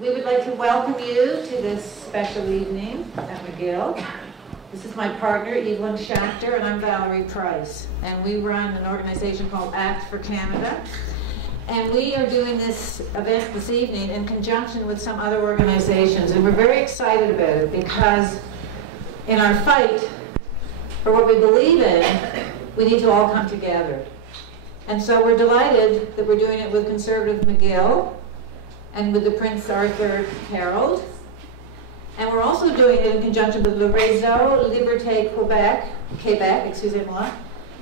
We would like to welcome you to this special evening at McGill. This is my partner, Evelyn Schachter, and I'm Valerie Price. And we run an organization called Act for Canada. And we are doing this event this evening in conjunction with some other organizations. And we're very excited about it because in our fight for what we believe in, we need to all come together. And so we're delighted that we're doing it with Conservative McGill and with the Prince Arthur Herald. And we're also doing it in conjunction with the Réseau, Liberté, Québec, excusez-moi.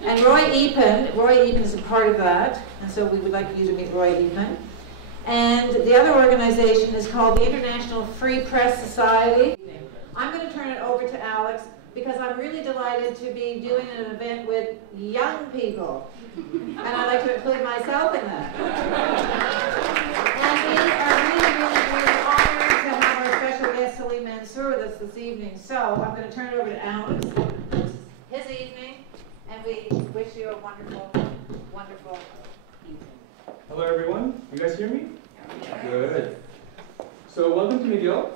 And Roy Epen is a part of that, and so we would like you to meet Roy Epen. And the other organization is called the International Free Press Society. I'm going to turn it over to Alex because I'm really delighted to be doing an event with young people. And I'd like to include myself in that. And we are really honored to have our special guest, Salim Mansur, with us this evening. So I'm going to turn it over to Alex. His evening, and we wish you a wonderful, wonderful evening. Hello, everyone. You guys hear me? Yeah. Good. So welcome to McGill.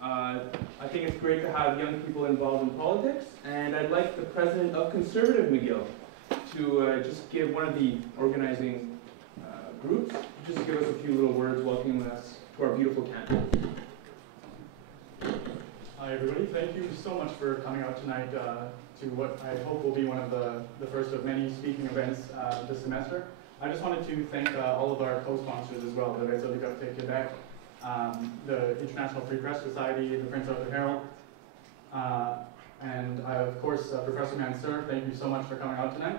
I think it's great to have young people involved in politics, and I'd like the president of Conservative McGill to just give one of the organizing groups, just give us a few little words welcoming us to our beautiful campus. Hi everybody, thank you so much for coming out tonight to what I hope will be one of the first of many speaking events this semester. I just wanted to thank all of our co-sponsors as well, the Réseau, Liberté, Québec, the International Free Press Society, the Prince Arthur Herald, and of course Professor Mansur, thank you so much for coming out tonight.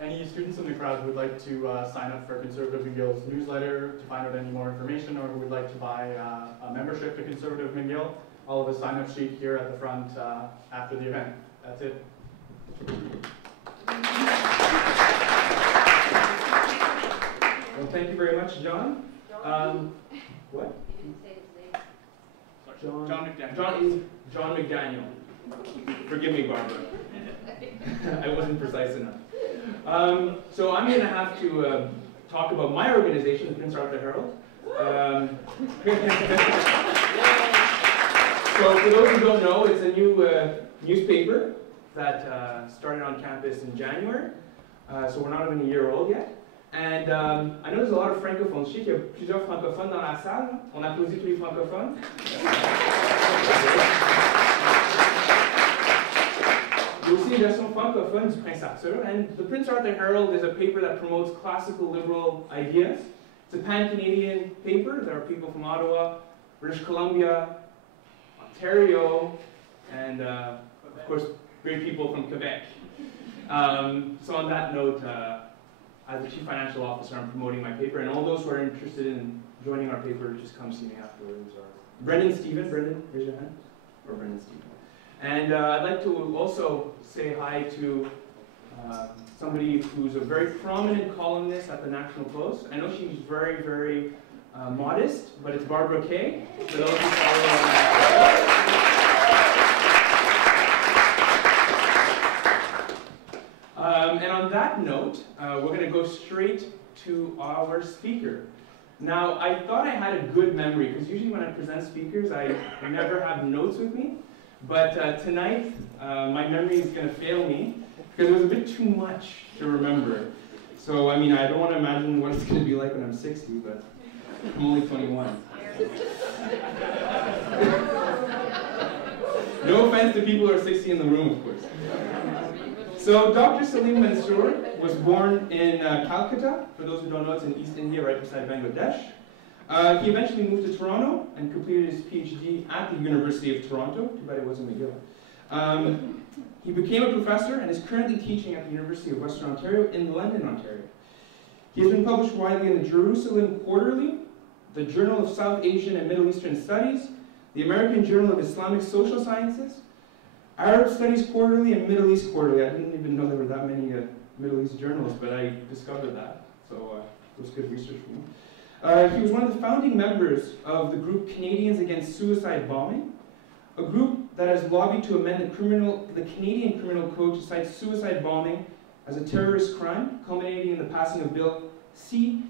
Any students in the crowd who would like to sign up for Conservative McGill's newsletter to find out any more information, or who would like to buy a membership to Conservative McGill, all of the sign-up sheet here at the front after the event. That's it. Well, thank you very much, John. What? You didn't say his name. John McDaniel. John McDaniel. Forgive me, Barbara. I wasn't precise enough. So I'm going to have to talk about my organization, the Prince Arthur Herald. So for those who don't know, it's a new newspaper that started on campus in January. So we're not even a year old yet. And I know there's a lot of francophones. Je sais qu'il y a plusieurs francophones dans la salle. On applaudit tous les francophones. Il y a aussi une version francophone du Prince Arthur. And the Prince Arthur Herald is a paper that promotes classical liberal ideas. It's a pan-Canadian paper. There are people from Ottawa, British Columbia, Ontario, and of course, great people from Quebec. So on that note, as the Chief Financial Officer, I'm promoting my paper, and all those who are interested in joining our paper, just come see me afterwards. Or Brendan, raise your hand. Or Brendan Stephen. And I'd like to also say hi to somebody who's a very prominent columnist at the National Post. I know she's very, very modest, but it's Barbara Kay. For those who follow and on that note, we're going to go straight to our speaker. Now, I thought I had a good memory, because usually when I present speakers, I never have notes with me. But tonight, my memory is going to fail me, because it was a bit too much to remember. So, I mean, I don't want to imagine what it's going to be like when I'm 60, but I'm only 21. No offense to people who are 60 in the room, of course. So Dr. Salim Mansur was born in Calcutta. For those who don't know, it's in East India, right beside Bangladesh. He eventually moved to Toronto and completed his PhD at the University of Toronto. Too bad it wasn't McGill. He became a professor and is currently teaching at the University of Western Ontario in London, Ontario. He has been published widely in the Jerusalem Quarterly, the Journal of South Asian and Middle Eastern Studies, the American Journal of Islamic Social Sciences, Arab Studies Quarterly, and Middle East Quarterly. I didn't even know there were that many Middle East journals, but I discovered that, so it was good research for me. He was one of the founding members of the group Canadians Against Suicide Bombing, a group that has lobbied to amend the Canadian Criminal Code to cite suicide bombing as a terrorist crime, culminating in the passing of Bill C,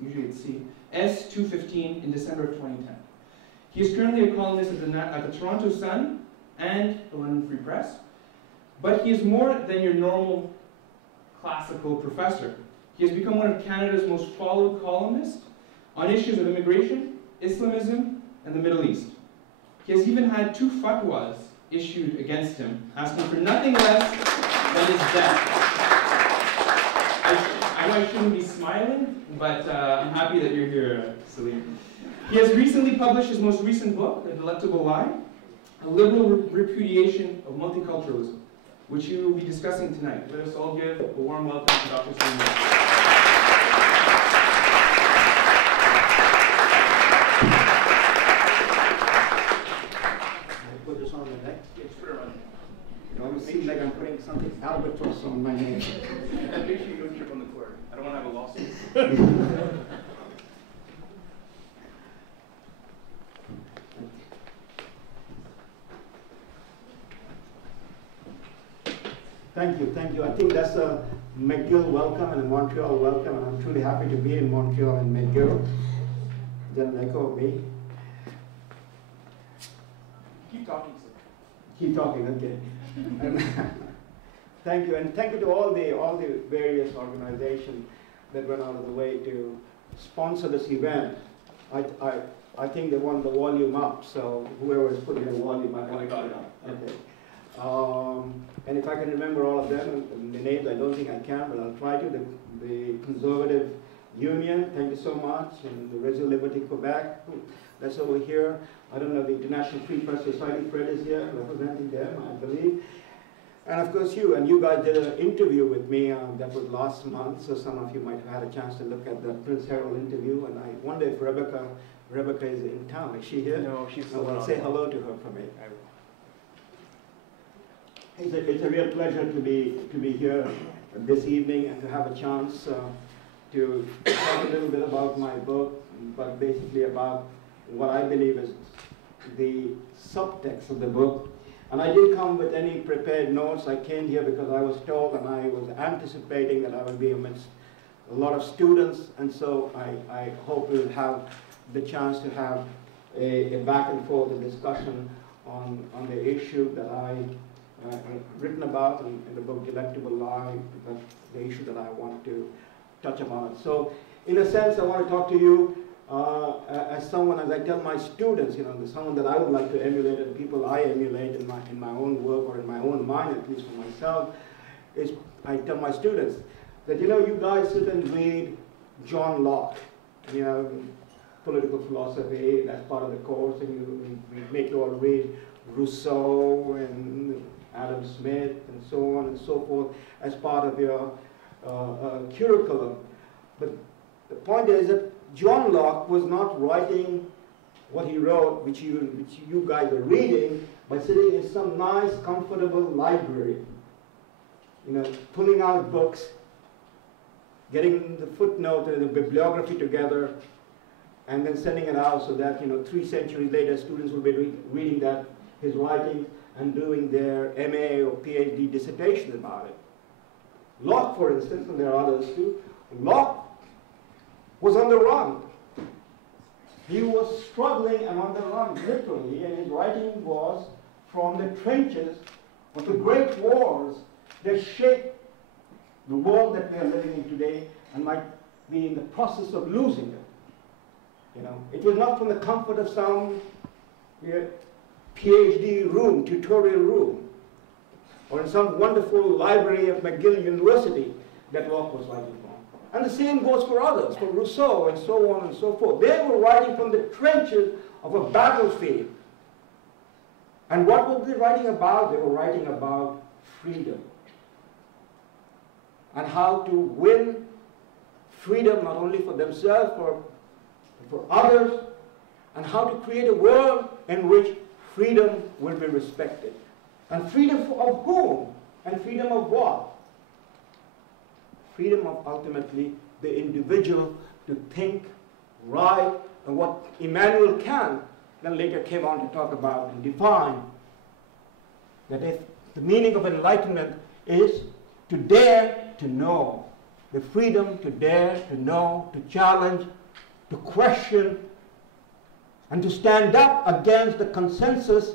usually it's C, S215 in December of 2010. He is currently a columnist at the Toronto Sun and the London Free Press, but he is more than your normal classical professor. He has become one of Canada's most followed columnists on issues of immigration, Islamism, and the Middle East. He has even had 2 fatwas issued against him, asking for nothing less than his death. I know I shouldn't be smiling, but I'm happy that you're here, Salim. He has recently published his most recent book, A Delectable Lie, a liberal repudiation of multiculturalism, which he will be discussing tonight. Let us all give a warm welcome to Dr. Salim. Put this on the neck. It almost seems like I'm putting something albatross on my name. And make sure you don't trip on the cord. I don't want to have a lawsuit. Thank you, thank you. I think that's a McGill welcome and a Montreal welcome, and I'm truly happy to be in Montreal and McGill. Then echo of me. Keep talking, sir. Keep talking, okay. And thank you, and thank you to all the various organizations that went out of the way to sponsor this event. I think they want the volume up, so whoever is putting the volume up. I got it up. Okay. And if I can remember all of them, and the names I don't think I can, but I'll try to. The Conservative Union, thank you so much, and the Réseau Liberté, Québec, that's over here. I don't know, the International Free Press Society, Fred is here representing them, I believe. And of course you guys did an interview with me that was last month, so some of you might have had a chance to look at the Prince Herald interview, and I wonder if Rebecca is in town. Is she here? No, she's still I'll say hello to her for me. It's a real pleasure to be here this evening and to have a chance to talk a little bit about my book, but basically about what I believe is the subtext of the book. And I didn't come with any prepared notes. I came here because I was told, and I was anticipating that I would be amidst a lot of students, and so I hope we'll have the chance to have a back and forth discussion on the issue that I've written about in the book Delectable Lie, because the issue that I want to touch upon. So in a sense, I want to talk to you as someone, as I tell my students, someone that I would like to emulate, and people I emulate in my own work or in my own mind, at least for myself, is I tell my students that, you guys sit and read John Locke, political philosophy, that's part of the course, and you make you all read Rousseau and Adam Smith and so on and so forth as part of your curriculum. But the point is that John Locke was not writing what he wrote, which you guys are reading, by sitting in some nice, comfortable library, pulling out books, getting the footnote and the bibliography together, and then sending it out so that 3 centuries later students will be reading his writings and doing their MA or PhD dissertation about it. Locke, for instance, and there are others too, Locke was on the run. He was struggling and on the run, literally, and his writing was from the trenches of the great wars that shaped the world that we are living in today and might be in the process of losing it. It was not from the comfort of some PhD room, tutorial room, or in some wonderful library of McGill University that Locke was writing from. And the same goes for others, for Rousseau and so on and so forth. They were writing from the trenches of a battlefield. And what were they writing about? They were writing about freedom. And how to win freedom not only for themselves, but for others, and how to create a world in which freedom will be respected. And freedom of whom? And freedom of what? Freedom of ultimately the individual to think, write, and what Immanuel Kant then later came on to talk about and define. That if the meaning of enlightenment is to dare to know, the freedom to dare to know, to challenge, to question and to stand up against the consensus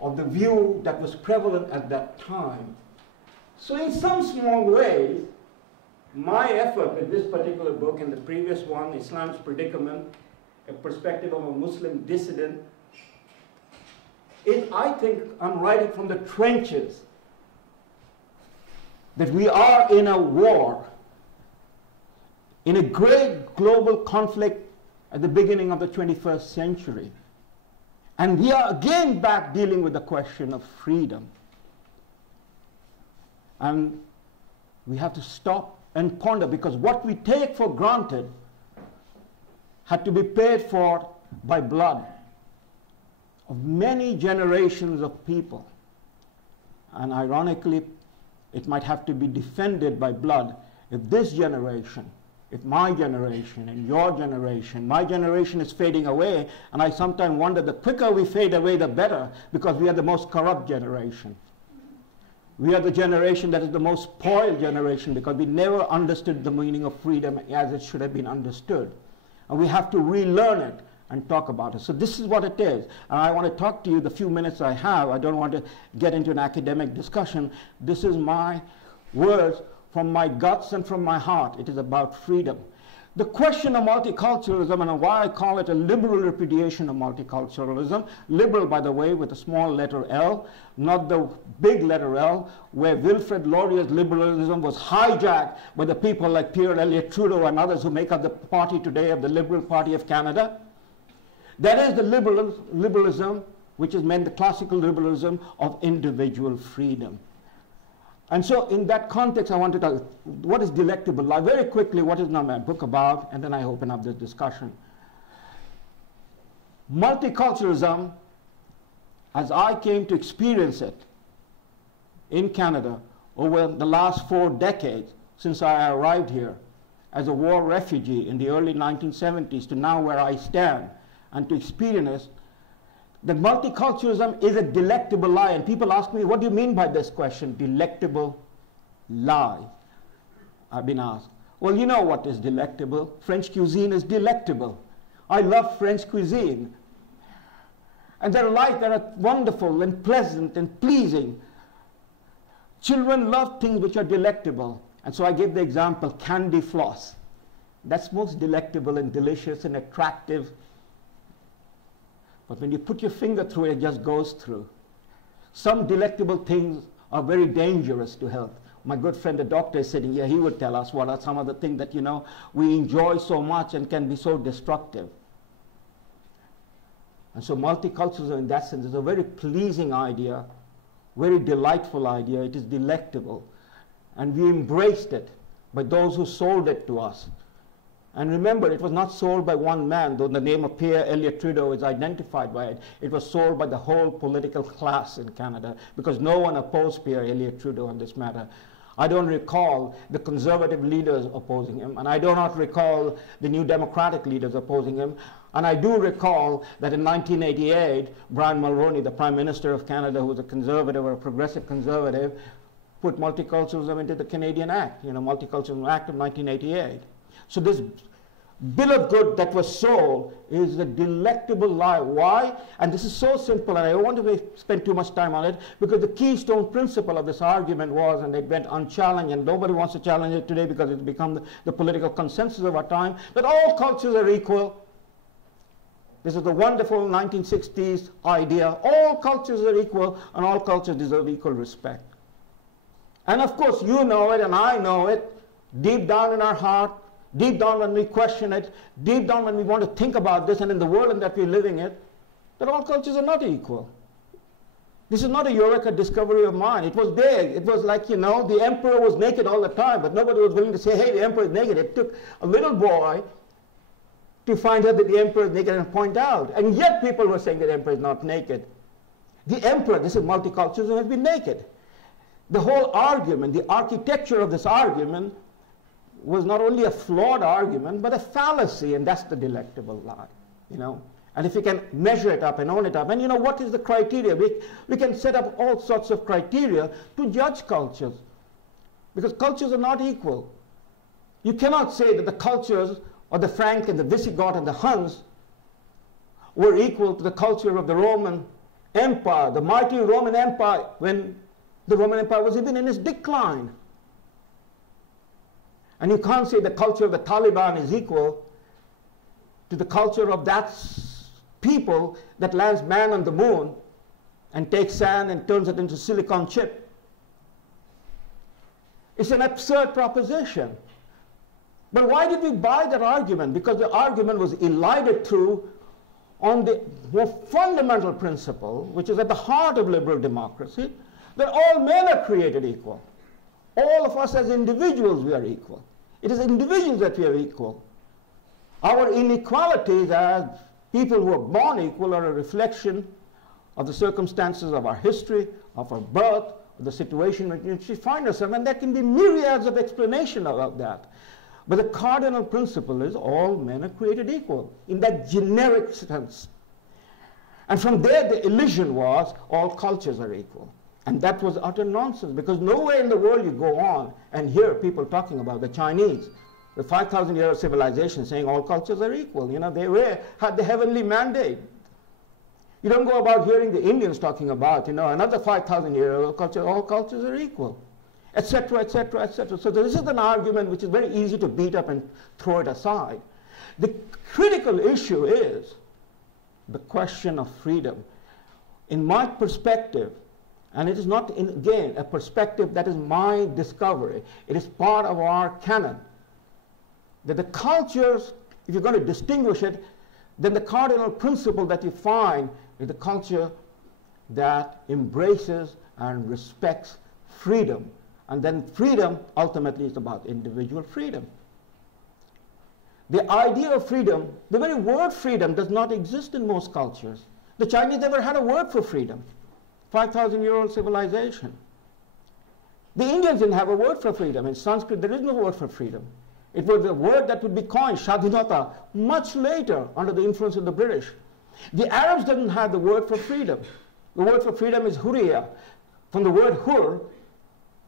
of the view that was prevalent at that time. So in some small ways, my effort with this particular book and the previous one, Islam's Predicament, a perspective of a Muslim dissident, is, I think, I'm writing from the trenches, that we are in a war, in a great global conflict at the beginning of the 21st century. And we are again back dealing with the question of freedom. And we have to stop and ponder, because what we take for granted had to be paid for by blood of many generations of people. And ironically, it might have to be defended by blood if this generation, if my generation and your generation, my generation is fading away, and I sometimes wonder, the quicker we fade away, the better, because we are the most corrupt generation. We are the generation that is the most spoiled generation, because we never understood the meaning of freedom as it should have been understood. And we have to relearn it and talk about it. So this is what it is. And I want to talk to you the few minutes I have. I don't want to get into an academic discussion. This is my words from my guts and from my heart. It is about freedom. The question of multiculturalism, and why I call it a liberal repudiation of multiculturalism, liberal, by the way, with a small letter L, not the big letter L, where Wilfrid Laurier's liberalism was hijacked by the people like Pierre Elliott Trudeau and others who make up the party today of the Liberal Party of Canada. That is the liberalism, which is meant the classical liberalism of individual freedom. And so in that context, I want to tell what is delectable life. Very quickly, what is now my book about, and then I open up this discussion. Multiculturalism, as I came to experience it in Canada over the last 4 decades since I arrived here as a war refugee in the early 1970s to now where I stand, and to experience that multiculturalism is a delectable lie. And people ask me, what do you mean by this question, delectable lie? I've been asked. Well, you know what is delectable. French cuisine is delectable. I love French cuisine. And they're wonderful and pleasant and pleasing. Children love things which are delectable. And so I give the example, candy floss. That's most delectable and delicious and attractive. But when you put your finger through it, it just goes through. Some delectable things are very dangerous to health. My good friend, the doctor, is sitting here. He would tell us what are some of the things that, we enjoy so much and can be so destructive. And so multiculturalism, in that sense, is a very pleasing idea, very delightful idea. It is delectable. And we embraced it by those who sold it to us. And remember, it was not sold by one man, though the name of Pierre Elliott Trudeau is identified by it. It was sold by the whole political class in Canada, because no one opposed Pierre Elliott Trudeau on this matter. I don't recall the conservative leaders opposing him, and I do not recall the New Democratic leaders opposing him. And I do recall that in 1988, Brian Mulroney, the Prime Minister of Canada, who was a conservative or a progressive conservative, put multiculturalism into the Canadian Act, Multiculturalism Act of 1988. So this bill of goods that was sold is a delectable lie. Why? And this is so simple, and I don't want to spend too much time on it, because the keystone principle of this argument was, and it went unchallenged, and nobody wants to challenge it today because it's become the political consensus of our time, that all cultures are equal. This is the wonderful 1960s idea. All cultures are equal, and all cultures deserve equal respect. And of course, you know it, and I know it, deep down in our heart, deep down when we question it, deep down when we want to think about this, and in the world in that we're living it, that all cultures are not equal. This is not a eureka discovery of mine. It was there. It was like, the emperor was naked all the time, but nobody was willing to say, hey, the emperor is naked. It took a little boy to find out that the emperor is naked and point out. And yet people were saying that the emperor is not naked. The emperor, this is multiculturalism, has been naked. The whole argument, the architecture of this argument was not only a flawed argument, but a fallacy, and that's the delectable lie, And if we can measure it up and own it up, and what is the criteria? We can set up all sorts of criteria to judge cultures, because cultures are not equal. You cannot say that the cultures or the Frank and the Visigoth and the Huns were equal to the culture of the Roman Empire, the mighty Roman Empire, when the Roman Empire was even in its decline. And you can't say the culture of the Taliban is equal to the culture of that people that lands man on the moon and takes sand and turns it into silicon chip. It's an absurd proposition. But why did we buy that argument? Because the argument was elided through on the more fundamental principle, which is at the heart of liberal democracy, that all men are created equal. All of us as individuals, we are equal. It is individuals that we are equal. Our inequalities as people who are born equal are a reflection of the circumstances of our history, of our birth, of the situation in which we find ourselves, and there can be myriads of explanations of that. But the cardinal principle is all men are created equal in that generic sense. And from there the illusion was all cultures are equal. And that was utter nonsense, because nowhere in the world you go on and hear people talking about the Chinese, the 5,000-year civilization saying all cultures are equal. You know, they had the heavenly mandate. You don't go about hearing the Indians talking about, you know, another 5,000-year culture, all cultures are equal, etc., etc., etc. So this is an argument which is very easy to beat up and throw it aside. The critical issue is the question of freedom. In my perspective, and it is not, again, a perspective that is my discovery, it is part of our canon, that the cultures, if you're going to distinguish it, then the cardinal principle that you find is the culture that embraces and respects freedom. And then freedom ultimately is about individual freedom. The idea of freedom, the very word freedom does not exist in most cultures. The Chinese never had a word for freedom. 5,000-year-old civilization. The Indians didn't have a word for freedom. In Sanskrit, there is no word for freedom. It was a word that would be coined, Shadhinata, much later under the influence of the British. The Arabs didn't have the word for freedom. The word for freedom is hurriya. From the word hur,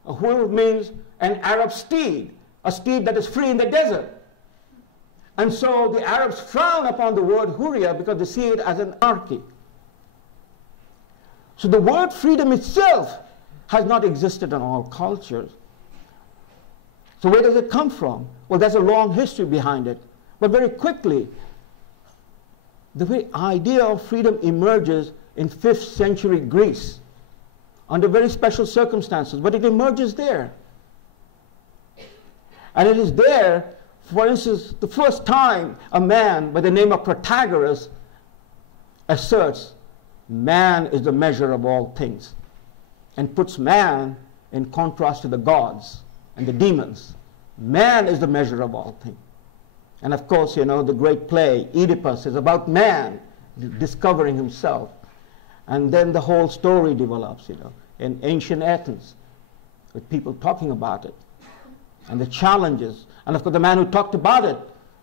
a hur means an Arab steed, a steed that is free in the desert. And so the Arabs frown upon the word hurriya because they see it as an anarchy. So the word freedom itself has not existed in all cultures. So where does it come from? Well, there's a long history behind it. But very quickly, the very idea of freedom emerges in 5th century Greece under very special circumstances, but it emerges there. And it is there, for instance, the first time a man by the name of Protagoras asserts man is the measure of all things, and puts man in contrast to the gods and the demons. Man is the measure of all things. And of course, you know, the great play, Oedipus, is about man discovering himself. And then the whole story develops, you know, in ancient Athens, with people talking about it, and the challenges. And of course, the man who talked about it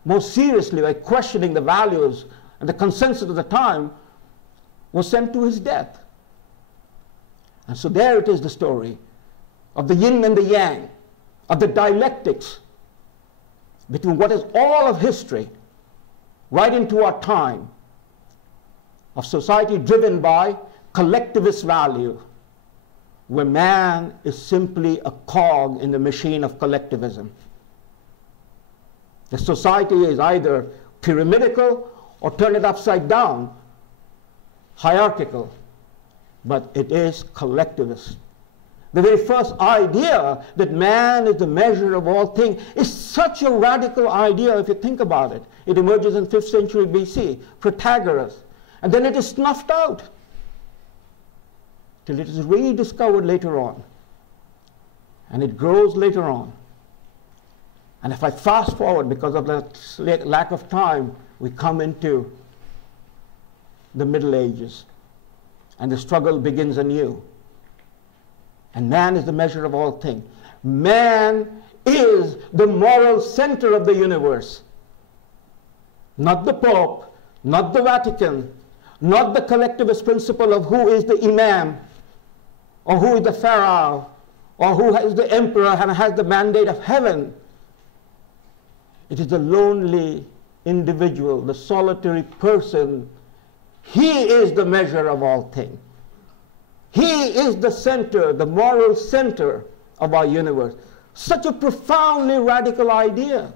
most seriously by questioning the values and the consensus of the time was sent to his death. And so there it is, the story of the yin and the yang, of the dialectics between what is all of history, right into our time, of society driven by collectivist value, where man is simply a cog in the machine of collectivism. The society is either pyramidical or turn it upside down, hierarchical, but it is collectivist. The very first idea that man is the measure of all things is such a radical idea if you think about it. It emerges in 5th century BC, Protagoras, and then it is snuffed out till it is rediscovered later on. And it grows later on. And if I fast forward, because of the lack of time, we come into the Middle Ages, and the struggle begins anew. And man is the measure of all things. Man is the moral center of the universe. Not the Pope, not the Vatican, not the collectivist principle of who is the Imam, or who is the Pharaoh, or who is the emperor and has the mandate of heaven. It is the lonely individual, the solitary person. He is the measure of all things. He is the center, the moral center of our universe. Such a profoundly radical idea.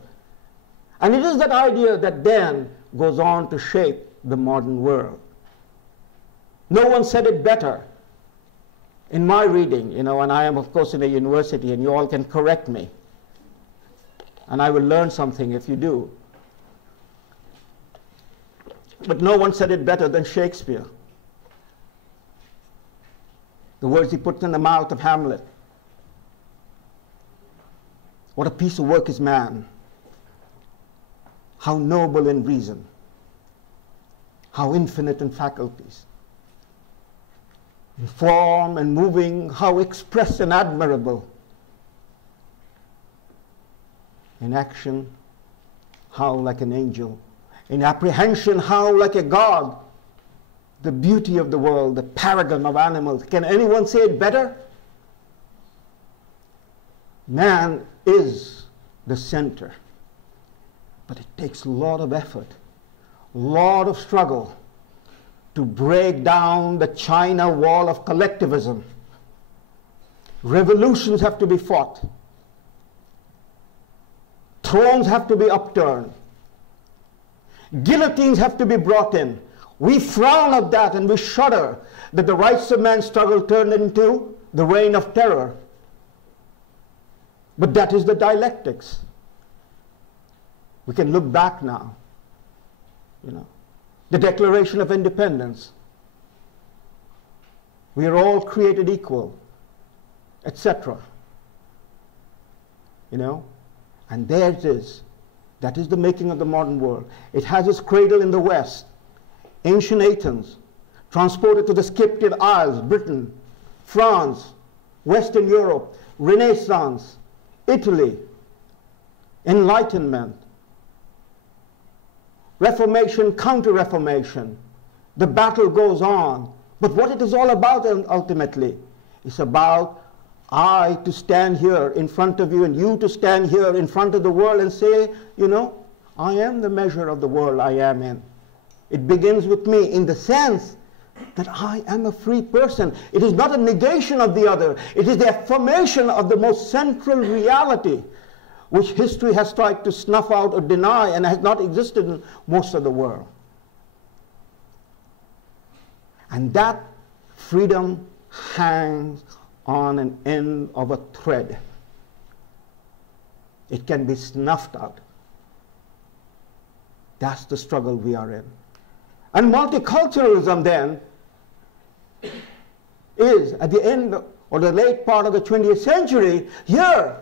And it is that idea that then goes on to shape the modern world. No one said it better in my reading, and I am, of course, in a university, and you all can correct me. And I will learn something if you do. But no one said it better than Shakespeare. The words he put in the mouth of Hamlet. What a piece of work is man. How noble in reason. How infinite in faculties. In form and moving, how express and admirable. In action, how like an angel. In apprehension, how like a god. The beauty of the world, the paragon of animals. Can anyone say it better? Man is the center. But it takes a lot of effort, a lot of struggle to break down the China wall of collectivism. Revolutions have to be fought. Thrones have to be upturned. Guillotines have to be brought in. We frown at that and we shudder that the rights of man struggle turned into the reign of terror. But that is the dialectics. We can look back now. The Declaration of Independence. We are all created equal, etc. And there it is. That is the making of the modern world. It has its cradle in the West. Ancient Athens, transported to the Scythian Isles, Britain, France, Western Europe, Renaissance, Italy, Enlightenment, Reformation, Counter-Reformation. The battle goes on. But what it is all about ultimately is about I to stand here in front of you and you to stand here in front of the world and say, I am the measure of the world I am in. It begins with me in the sense that I am a free person. It is not a negation of the other. It is the affirmation of the most central reality which history has tried to snuff out or deny and has not existed in most of the world. And that freedom hangs on an end of a thread. It can be snuffed out. That's the struggle we are in. And multiculturalism then is at the end or the late part of the 20th century here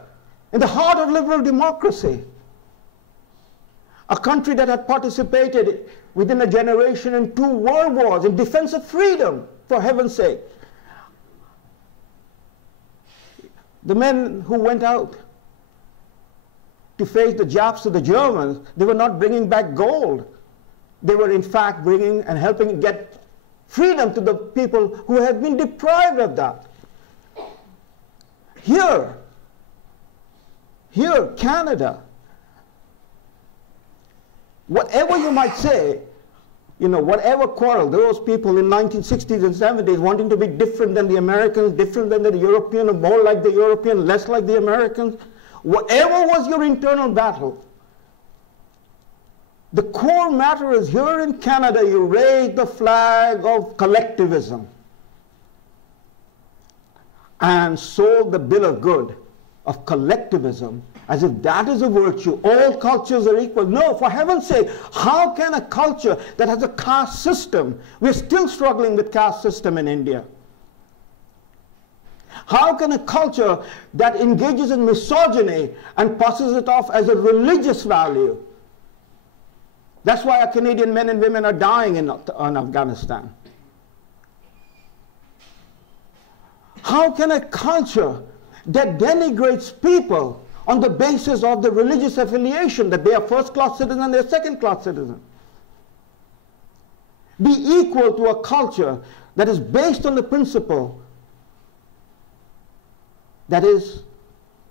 in the heart of liberal democracy. A country that had participated within a generation in 2 world wars in defense of freedom, for heaven's sake. The men who went out to face the Japs or the Germans, they were not bringing back gold. They were in fact bringing and helping get freedom to the people who had been deprived of that. Here, Canada, whatever you might say, whatever quarrel, those people in 1960s and 70s wanting to be different than the Americans, different than the European, or more like the European, less like the Americans, whatever was your internal battle, the core matter is here in Canada, you raise the flag of collectivism and sold the bill of good of collectivism as if that is a virtue. All cultures are equal. No, for heaven's sake, how can a culture that has a caste system, we're still struggling with caste system in India. How can a culture that engages in misogyny and passes it off as a religious value? That's why our Canadian men and women are dying in Afghanistan. How can a culture that denigrates people on the basis of the religious affiliation, that they are first-class citizens, they are second-class citizens, be equal to a culture that is based on the principle that is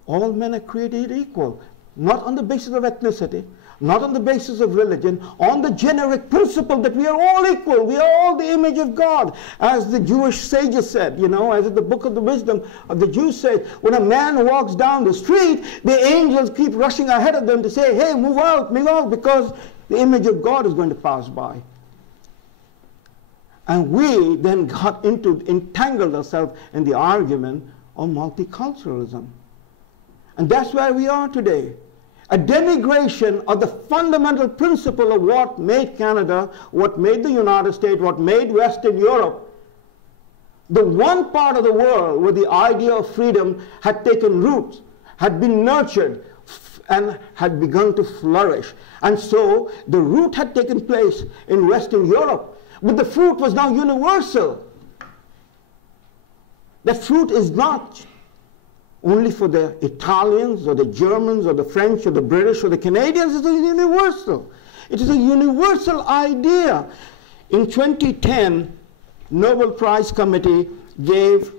all men are created equal? not on the basis of ethnicity, not on the basis of religion, on the generic principle that we are all equal, we are all the image of God. As the Jewish sages said, you know, as the book of the wisdom of the Jews said, when a man walks down the street, the angels keep rushing ahead of them to say, hey, move out, because the image of God is going to pass by. And we then entangled ourselves in the argument on multiculturalism. And that's where we are today. A denigration of the fundamental principle of what made Canada, what made the United States, what made Western Europe. The one part of the world where the idea of freedom had taken root, had been nurtured, and had begun to flourish. And so the root had taken place in Western Europe, but the fruit was now universal. The fruit is not only for the Italians or the Germans or the French or the British or the Canadians. It's a universal. It is a universal idea. In 2010, Nobel Prize Committee gave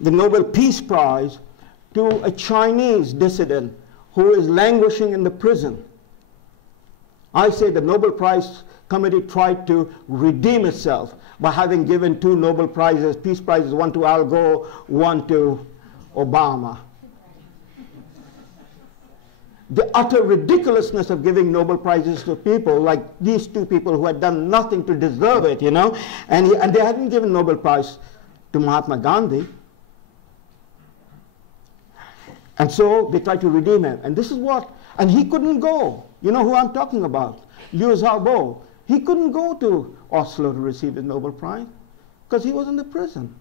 the Nobel Peace Prize to a Chinese dissident who is languishing in the prison. I say the Nobel Prize Committee tried to redeem itself by having given 2 Nobel Prizes, Peace Prizes, one to Al Gore, one to Obama. The utter ridiculousness of giving Nobel Prizes to people like these 2 people who had done nothing to deserve it, you know, and they hadn't given Nobel Prize to Mahatma Gandhi. And so they tried to redeem him. And this is what, and he couldn't go. You know who I'm talking about? Liu Xiaobo. He couldn't go to Oslo to receive his Nobel Prize because he was in the prison.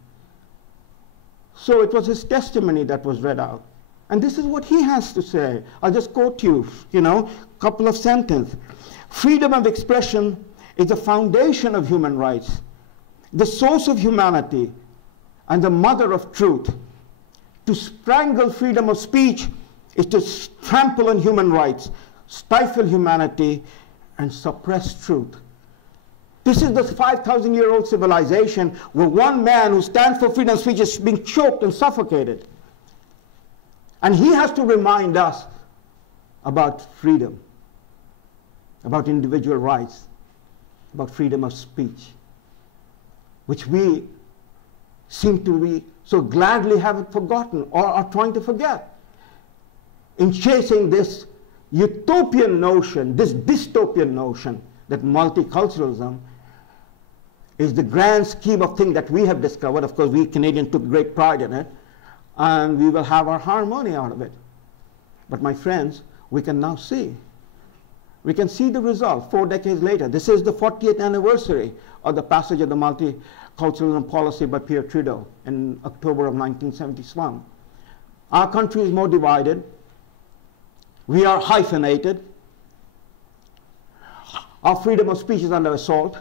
So it was his testimony that was read out. And this is what he has to say. I'll just quote you, you know, a couple of sentences. Freedom of expression is the foundation of human rights, the source of humanity, and the mother of truth. To strangle freedom of speech is to trample on human rights, stifle humanity, and suppress truth. This is the 5,000-year-old civilization where one man who stands for freedom of speech is being choked and suffocated. And he has to remind us about freedom, about individual rights, about freedom of speech, which we seem to be so gladly have forgotten or are trying to forget in chasing this utopian notion, this dystopian notion that multiculturalism is the grand scheme of things that we have discovered. Of course, we Canadians took great pride in it, and we will have our harmony out of it. But my friends, we can now see. We can see the result 4 decades later. This is the 40th anniversary of the passage of the multiculturalism policy by Pierre Trudeau in October of 1971. Our country is more divided. We are hyphenated. Our freedom of speech is under assault.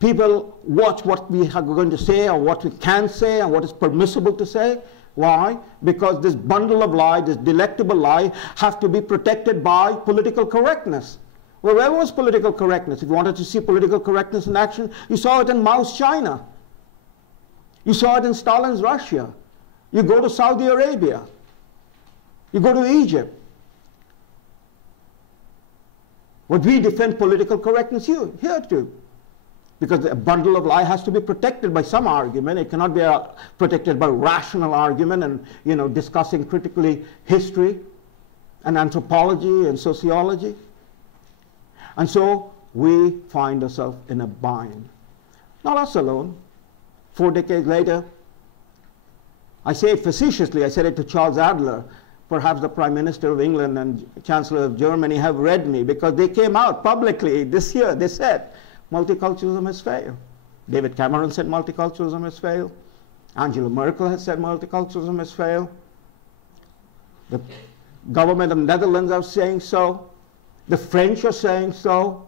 People watch what we are going to say or what we can say and what is permissible to say. Why? Because this bundle of lie, this delectable lie, have to be protected by political correctness. Well, where was political correctness? If you wanted to see political correctness in action, you saw it in Mao's China. You saw it in Stalin's Russia. You go to Saudi Arabia. You go to Egypt. But we defend political correctness here too. Because a bundle of lie has to be protected by some argument. It cannot be protected by rational argument and, you know, discussing critically history and anthropology and sociology. And so we find ourselves in a bind. Not us alone. 4 decades later, I say it facetiously, I said it to Charles Adler. Perhaps the Prime Minister of England and Chancellor of Germany have read me, because they came out publicly this year. They said, multiculturalism has failed. David Cameron said multiculturalism has failed. Angela Merkel has said multiculturalism has failed. The government of the Netherlands are saying so. The French are saying so.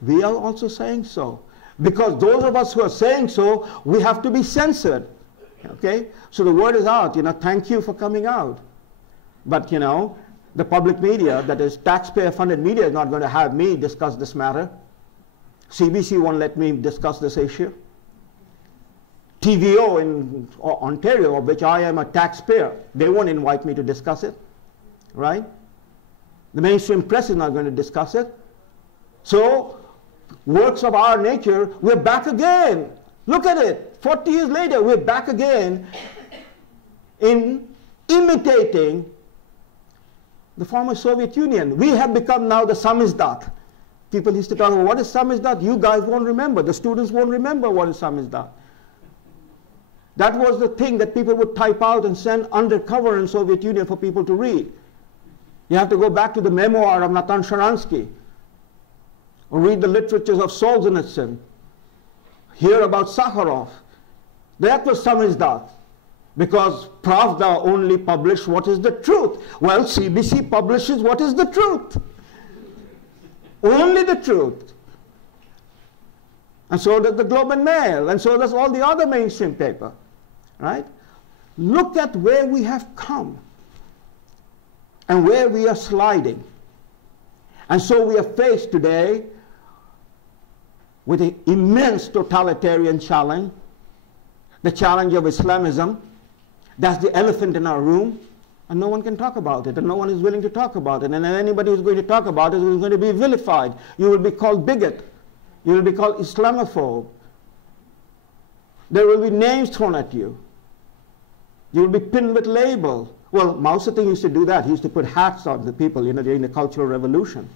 We are also saying so. Because those of us who are saying so, we have to be censored. Okay? So the word is out, you know, thank you for coming out. But, you know, the public media, that is taxpayer-funded media, is not going to have me discuss this matter. CBC won't let me discuss this issue. TVO in Ontario, of which I am a taxpayer. They won't invite me to discuss it, right? The mainstream press is not going to discuss it. So, works of our nature, we're back again. Look at it. 40 years later, we're back again in imitating the former Soviet Union. We have become now the samizdat. People used to talk about what is samizdat. You guys won't remember. The students won't remember what is samizdat. That was the thing that people would type out and send undercover in Soviet Union for people to read. You have to go back to the memoir of Natan Sharansky, or read the literatures of Solzhenitsyn, hear about Sakharov. That was samizdat, because Pravda only published what is the truth. Well, CBC publishes what is the truth. Only the truth. And so does the Globe and Mail, and so does all the other mainstream paper. Right? Look at where we have come and where we are sliding. And so we are faced today with an immense totalitarian challenge, the challenge of Islamism. That's the elephant in our room, and no one can talk about it, and no one is willing to talk about it. And anybody who's going to talk about it is going to be vilified. You will be called bigot. You will be called Islamophobe. There will be names thrown at you. You will be pinned with labels. Well, Mao Zedong used to do that. He used to put hats on the people, during the Cultural Revolution.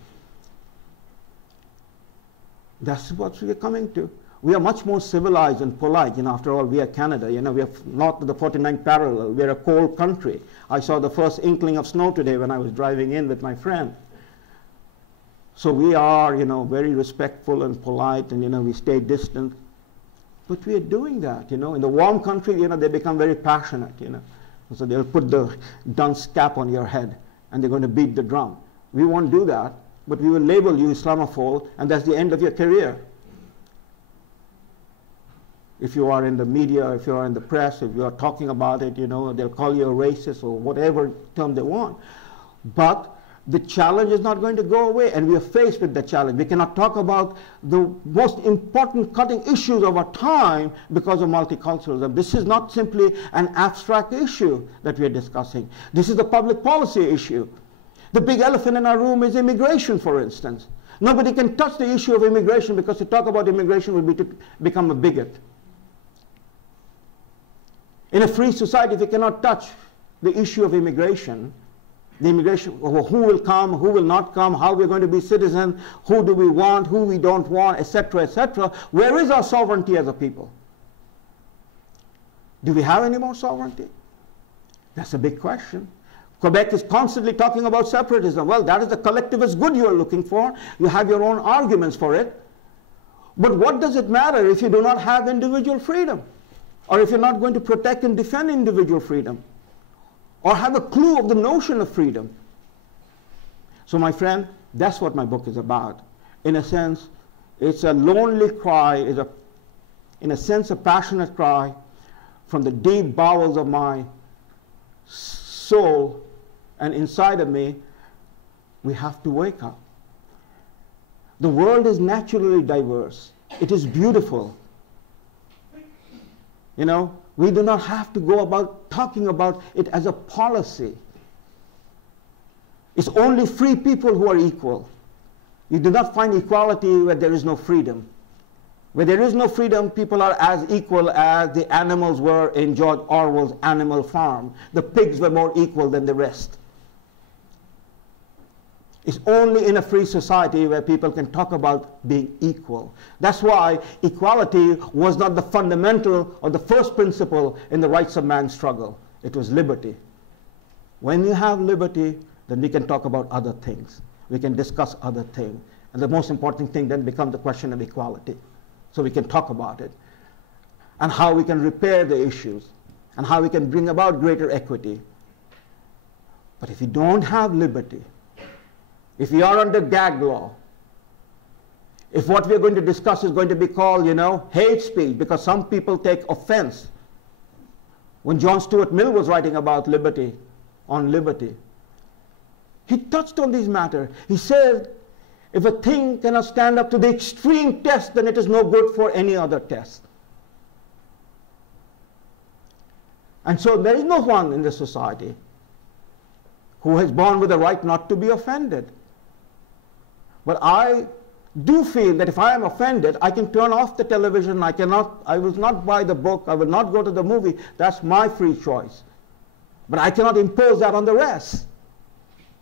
That's what we are coming to. We are much more civilized and polite. After all, we are Canada. We are not the 49th parallel. We are a cold country. I saw the first inkling of snow today when I was driving in with my friend. So we are, very respectful and polite, and, we stay distant. But we are doing that, In the warm country, they become very passionate, So they'll put the dunce cap on your head, and they're going to beat the drum. We won't do that, but we will label you Islamophobe, and that's the end of your career. If you are in the media, if you are in the press, if you are talking about it, they'll call you a racist or whatever term they want. But the challenge is not going to go away, and we are faced with the challenge. We cannot talk about the most important cutting issues of our time because of multiculturalism. This is not simply an abstract issue that we are discussing. This is a public policy issue. The big elephant in our room is immigration, for instance. Nobody can touch the issue of immigration, because to talk about immigration would be to become a bigot. In a free society, if we cannot touch the issue of immigration, who will come, who will not come, how we're going to be citizens, who do we want, who we don't want, etc., etc. Where is our sovereignty as a people? Do we have any more sovereignty? That's a big question. Quebec is constantly talking about separatism. Well, that is the collectivist good you are looking for. You have your own arguments for it. But what does it matter if you do not have individual freedom? Or if you're not going to protect and defend individual freedom? Or have a clue of the notion of freedom? So my friend, that's what my book is about. In a sense, it's a lonely cry, in a sense a passionate cry from the deep bowels of my soul and inside of me. We have to wake up. The world is naturally diverse. It is beautiful. We do not have to go about talking about it as a policy. It's only free people who are equal. You do not find equality where there is no freedom. Where there is no freedom, people are as equal as the animals were in George Orwell's Animal Farm. The pigs were more equal than the rest. It's only in a free society where people can talk about being equal. That's why equality was not the fundamental or the first principle in the rights of man struggle. It was liberty. When you have liberty, then we can talk about other things. We can discuss other things. And the most important thing then becomes the question of equality. So we can talk about it. And how we can repair the issues. And how we can bring about greater equity. But if you don't have liberty, if we are under gag law, if what we're going to discuss is going to be called, hate speech, because some people take offense. When John Stuart Mill was writing about liberty, he touched on these matters. He said, if a thing cannot stand up to the extreme test, then it is no good for any other test. And so there is no one in the society who is born with the right not to be offended. But I do feel that if I am offended, I can turn off the television, I will not buy the book, I will not go to the movie. That's my free choice. But I cannot impose that on the rest.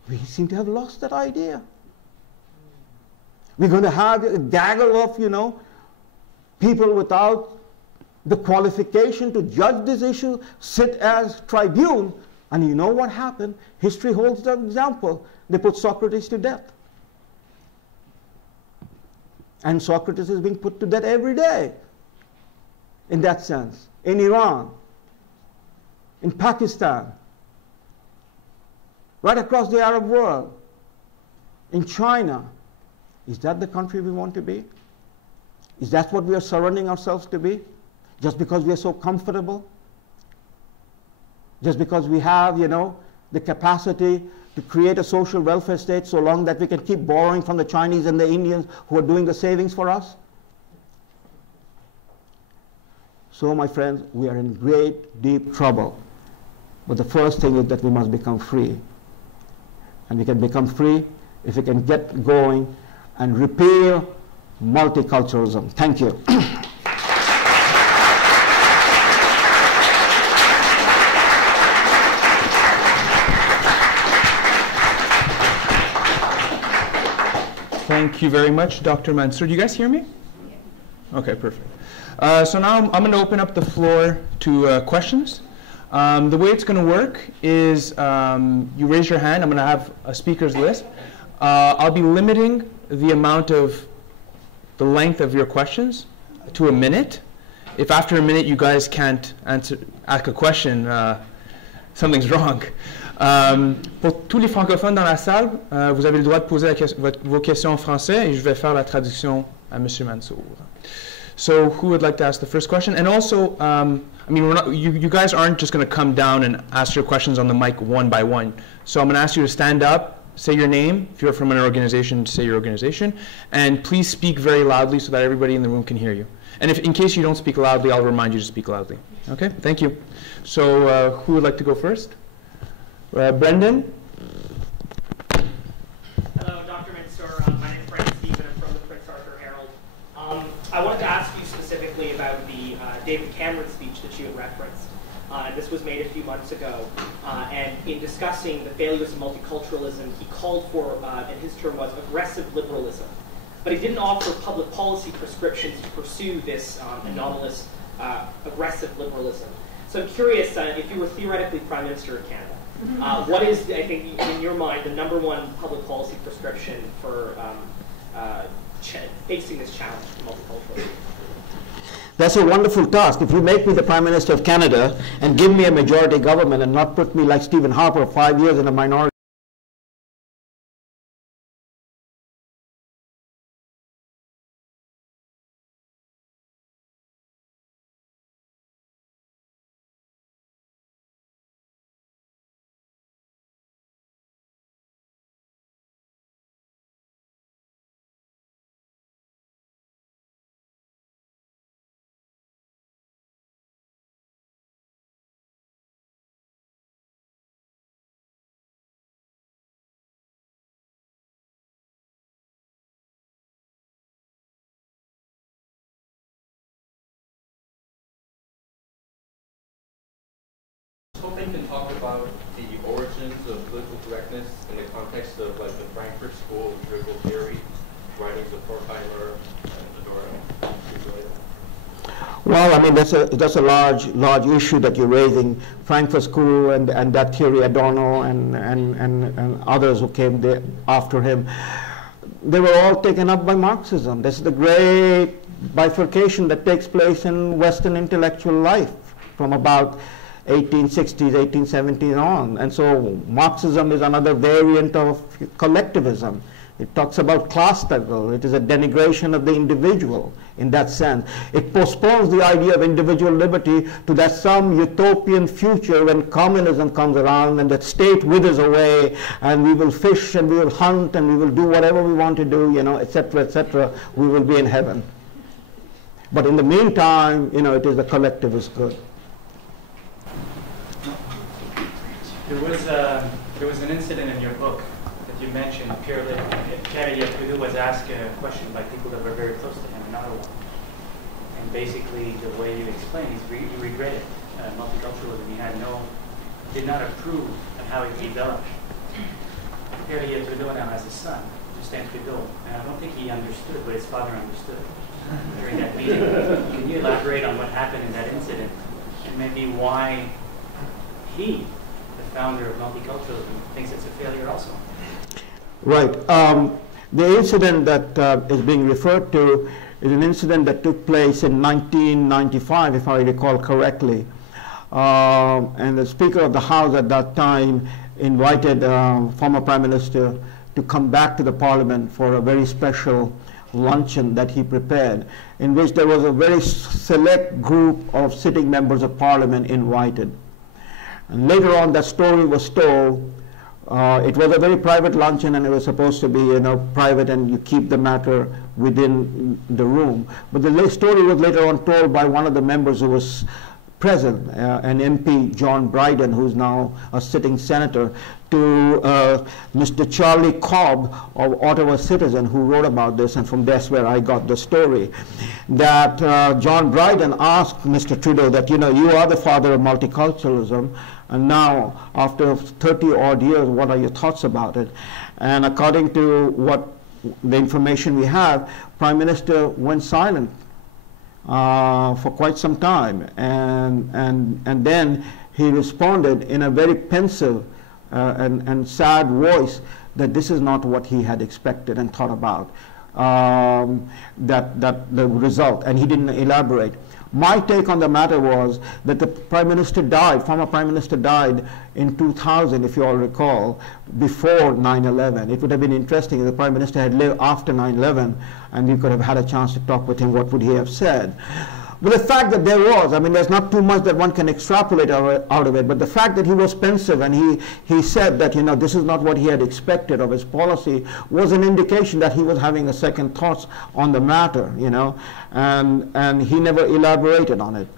We seem to have lost that idea. We're going to have a gaggle of, people without the qualification to judge this issue, sit as tribune, and you know what happened? History holds the example. They put Socrates to death. And Socrates is being put to death every day, in that sense, in Iran, in Pakistan, right across the Arab world, in China. Is that the country we want to be? Is that what we are surrounding ourselves to be? Just because we are so comfortable? Just because we have, the capacity to create a social welfare state so long that we can keep borrowing from the Chinese and the Indians who are doing the savings for us? So, my friends, we are in great, deep trouble. But the first thing is that we must become free. And we can become free if we can get going and repeal multiculturalism. Thank you. Thank you very much, Dr. Mansur. Do you guys hear me? Okay, perfect. So now I'm going to open up the floor to questions. The way it's going to work is you raise your hand. I'm going to have a speaker's list. I'll be limiting the length of your questions to a minute. If after a minute you guys can't ask a question, something's wrong. Pour tous les francophones dans la salle, vous avez le droit de poser vos questions en français et je vais faire la traduction à M. Mansour. So who would like to ask the first question? And also, you guys aren't just going to come down and ask your questions on the mic one by one. So I'm going to ask you to stand up, say your name. If you're from an organization, say your organization. And please speak very loudly so that everybody in the room can hear you. And if in case you don't speak loudly, I'll remind you to speak loudly. Okay? Thank you. So who would like to go first? Brendan? Hello, Dr. Mansur. My name is Brendan Stephen. I'm from the Prince Arthur Herald. I wanted to ask you specifically about the David Cameron speech that you had referenced. This was made a few months ago. And in discussing the failures of multiculturalism, he called for, and his term was, aggressive liberalism. But he didn't offer public policy prescriptions to pursue this anomalous aggressive liberalism. So I'm curious, if you were theoretically Prime Minister of Canada, what is, I think, in your mind, the #1 public policy prescription for facing this challenge to multiculturalism? That's a wonderful task. If you make me the Prime Minister of Canada and give me a majority government and not put me like Stephen Harper 5 years in a minority, hoping to talk about the origins of political correctness in the context of like the Frankfurt School of Critical Theory, writings of Horkheimer and Adorno. well, I mean, that's a large issue that you're raising. Frankfurt School and that theory, Adorno and others who came there after him, they were all taken up by Marxism. This is the great bifurcation that takes place in Western intellectual life from about 1860s, 1870s on. And so Marxism is another variant of collectivism. It talks about class struggle. It is a denigration of the individual in that sense. It postpones the idea of individual liberty to that some utopian future when communism comes around and the state withers away and we will fish and we will hunt and we will do whatever we want to do, etc., etc. We will be in heaven. But in the meantime, it is the collectivist good. There was an incident in your book that you mentioned. Pierre was asked a question by people that were very close to him in Ottawa. And basically, the way you explained is he regretted multiculturalism. He did not approve of how it developed. Pierre now has a son, Justin Trudeau, and I don't think he understood what his father understood during that meeting. Can you elaborate on what happened in that incident and maybe why he, the founder of multiculturalism, thinks it's a failure also? Right. The incident that is being referred to is an incident that took place in 1995, if I recall correctly. And the Speaker of the House at that time invited former Prime Minister to come back to the Parliament for a very special luncheon that he prepared, in which there was a very select group of sitting members of Parliament invited. And later on, that story was told. It was a very private luncheon, and it was supposed to be, private, and you keep the matter within the room. But the story was later on told by one of the members who was present, an MP, John Bryden, who's now a sitting senator, to Mr. Charlie Cobb of Ottawa Citizen, who wrote about this, and from that's where I got the story, that John Bryden asked Mr. Trudeau that, you are the father of multiculturalism, and now, after 30-odd years, what are your thoughts about it? And according to what the information we have, Prime Minister went silent for quite some time, and then he responded in a very pensive and sad voice that this is not what he had expected and thought about, that the result, and he didn't elaborate. My take on the matter was that the Prime Minister died, former Prime Minister died in 2000, if you all recall, before 9/11. It would have been interesting if the Prime Minister had lived after 9/11 and we could have had a chance to talk with him, what would he have said. But the fact that there was, there's not too much that one can extrapolate out of it, but the fact that he was pensive and he said that, this is not what he had expected of his policy was an indication that he was having a second thoughts on the matter, and he never elaborated on it.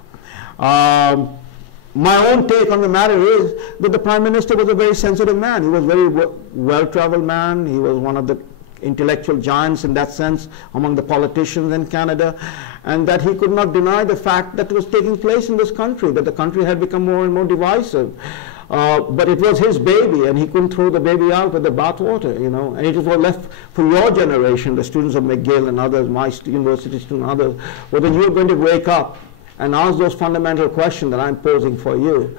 My own take on the matter is that the Prime Minister was a very sensitive man. He was a very well-traveled man. He was one of the intellectual giants in that sense among the politicians in Canada, and that he could not deny the fact that was taking place in this country, that the country had become more and more divisive. But it was his baby, and he couldn't throw the baby out with the bathwater, and it was left for your generation, the students of McGill and others, my university students and others, whether you're going to wake up and ask those fundamental questions that I'm posing for you.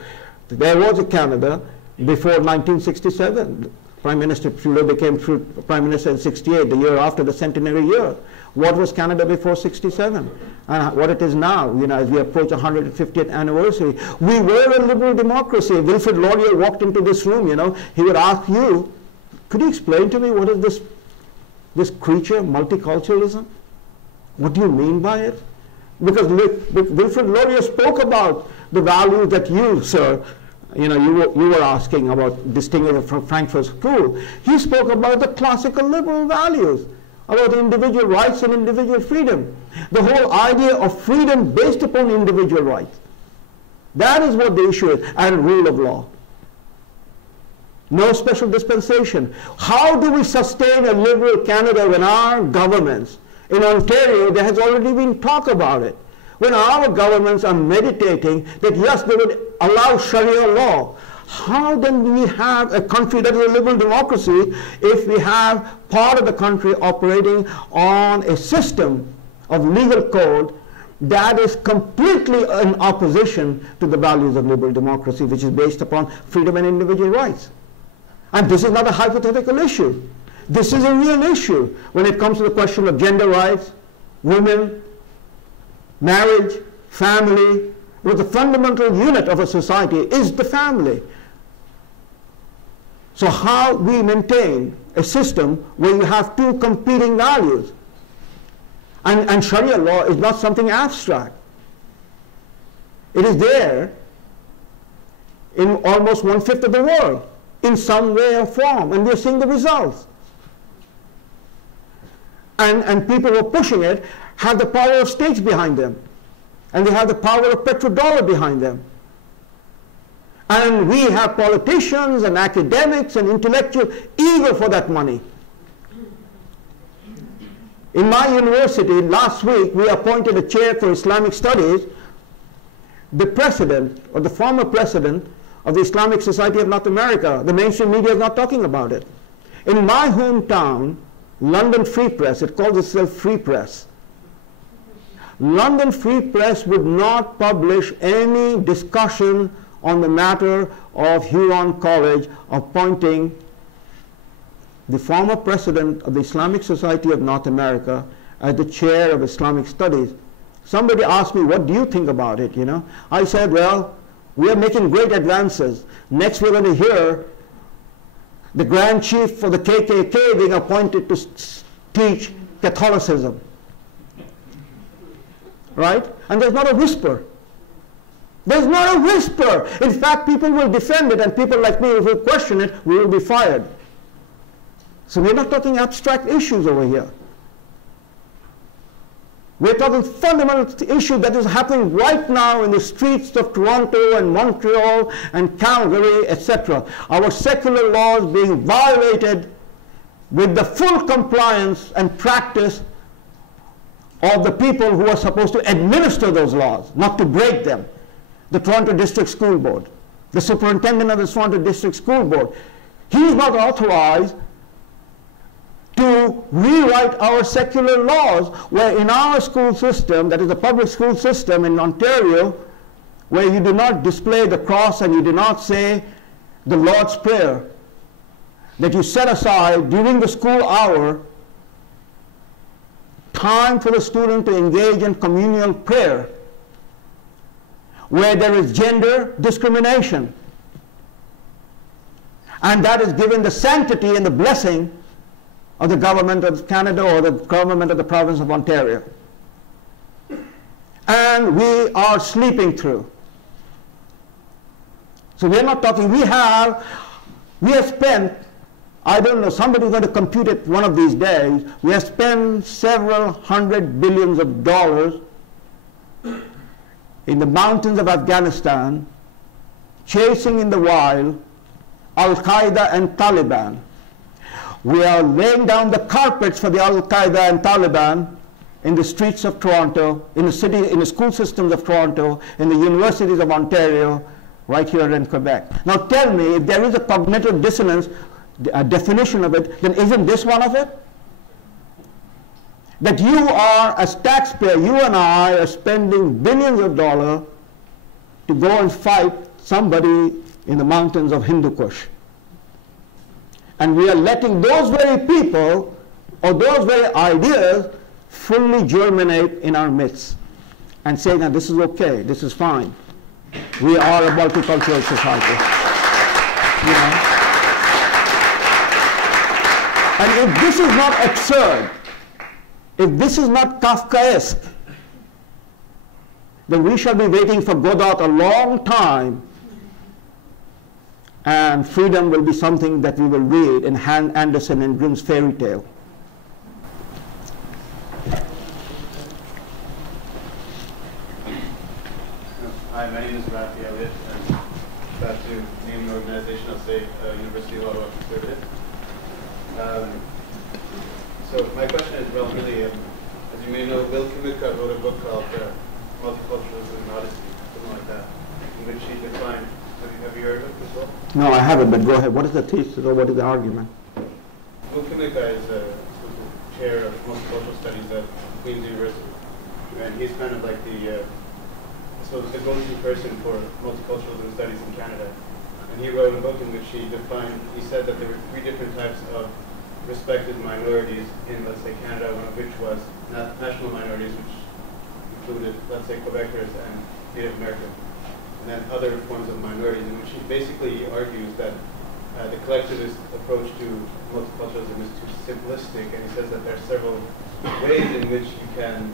There was a Canada before 1967. Prime Minister Trudeau became Prime Minister in 68, the year after the centenary year. What was Canada before 67? And what it is now, as we approach 150th anniversary. We were a liberal democracy. Wilfrid Laurier walked into this room, he would ask you, could you explain to me what is this creature, multiculturalism? What do you mean by it? Because Wilfrid Laurier spoke about the values that you, sir, you were asking about distinguishing from Frankfurt School. He spoke about the classical liberal values, about individual rights and individual freedom. The whole idea of freedom based upon individual rights. That is what the issue is, and rule of law. No special dispensation. How do we sustain a liberal Canada when our governments, in Ontario, there has already been talk about it, when our governments are meditating that yes, they would allow Sharia law? How then do we have a country that is a liberal democracy if we have part of the country operating on a system of legal code that is completely in opposition to the values of liberal democracy, which is based upon freedom and individual rights? And this is not a hypothetical issue. This is a real issue when it comes to the question of gender rights, women, marriage, family. Well, the fundamental unit of a society is the family. So how we maintain a system where you have two competing values? And Sharia law is not something abstract. It is there in almost 1/5 of the world in some way or form, and we're seeing the results. And people who are pushing it have the power of states behind them. And they have the power of petrodollar behind them. And we have politicians and academics and intellectuals eager for that money. In my university, last week, we appointed a chair for Islamic studies. The president, or the former president of the Islamic Society of North America, the mainstream media is not talking about it. In my hometown, London Free Press, it calls itself Free Press. London Free Press would not publish any discussion on the matter of Huron College appointing the former president of the Islamic Society of North America as the chair of Islamic Studies. Somebody asked me, what do you think about it, you know? I said, well, we are making great advances. Next we're going to hear the Grand Chief for the KKK being appointed to teach Catholicism. Right? And there's not a whisper. There's not a whisper. In fact, people will defend it, and people like me, if we question it, we will be fired. So we're not talking abstract issues over here. We're talking fundamental issues that is happening right now in the streets of Toronto and Montreal and Calgary, etc. Our secular laws being violated with the full compliance and practice of the people who are supposed to administer those laws, not to break them. The Toronto District School Board, the superintendent of the Toronto District School Board, he is not authorized to rewrite our secular laws, where in our school system, that is the public school system in Ontario, where you do not display the cross and you do not say the Lord's Prayer, that you set aside during the school hour time for the student to engage in communal prayer, where there is gender discrimination. And that is given the sanctity and the blessing of the government of Canada or the government of the province of Ontario. And we are sleeping through. So we're not talking, we have spent, I don't know, somebody's going to compute it one of these days, we have spent several hundred billions of dollars in the mountains of Afghanistan, chasing in the wild Al-Qaeda and Taliban. We are laying down the carpets for the Al-Qaeda and Taliban in the streets of Toronto, in the city, in the school systems of Toronto, in the universities of Ontario, right here in Quebec. Now tell me, if there is a cognitive dissonance, a definition of it, then isn't this one of it? That you are, as taxpayer, you and I are spending billions of dollars to go and fight somebody in the mountains of Hindu Kush. And we are letting those very people or those very ideas fully germinate in our midst and saying that this is okay, this is fine. We are a multicultural society. You know? And if this is not absurd, if this is not Kafkaesque, then we shall be waiting for Godot a long time, and freedom will be something that we will read in Andersen and Grimm's fairy tale. Hi, my name is Rafi Elliott. I'm about to name an organization, I'll say University of Ottawa Conservative. So my question is relatively, as you may know, Will Kimuka wrote a book called Multiculturalism and Odyssey, something like that, in which he defined, have you heard of it as well? No, I haven't, but go ahead. What is the thesis or what is the argument? Will Kimuka is a chair of multicultural studies at Queen's University, and he's kind of like the go-to person for multiculturalism studies in Canada. And he wrote a book in which he said that there were 3 different types of respected minorities in, let's say, Canada, one of which was national minorities, which included, let's say, Quebecers and Native Americans, and then other forms of minorities, in which he basically argues that the collectivist approach to multiculturalism is too simplistic, and he says that there are several ways in which you can,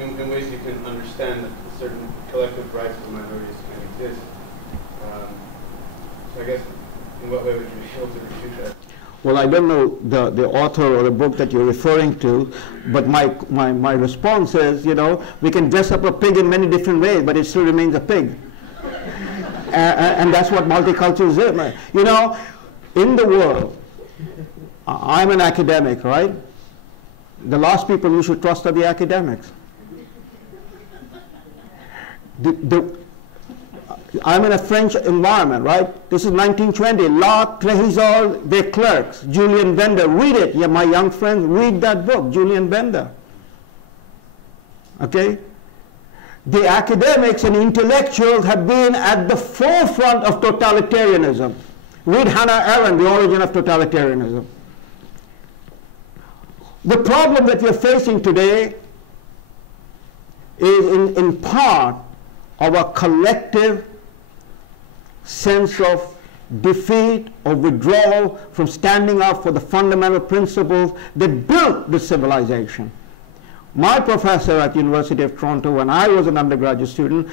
in ways you can understand that certain collective rights for minorities can exist. So I guess, in what way would you be able to refute that? Well, I don't know the author or the book that you're referring to, but my response is, you know, we can dress up a pig in many different ways, but it still remains a pig. And that's what multiculturalism is. You know, in the world, I'm an academic, right? The last people you should trust are the academics. I'm in a French environment, right? This is 1920. La Trésor des Clercs, Julien Bender. Read it, yeah, my young friends, read that book, Julien Bender. Okay? The academics and intellectuals have been at the forefront of totalitarianism. Read Hannah Arendt, The Origin of Totalitarianism. The problem that we're facing today is in part our collective sense of defeat or withdrawal from standing up for the fundamental principles that built the civilization. My professor at the University of Toronto, when I was an undergraduate student,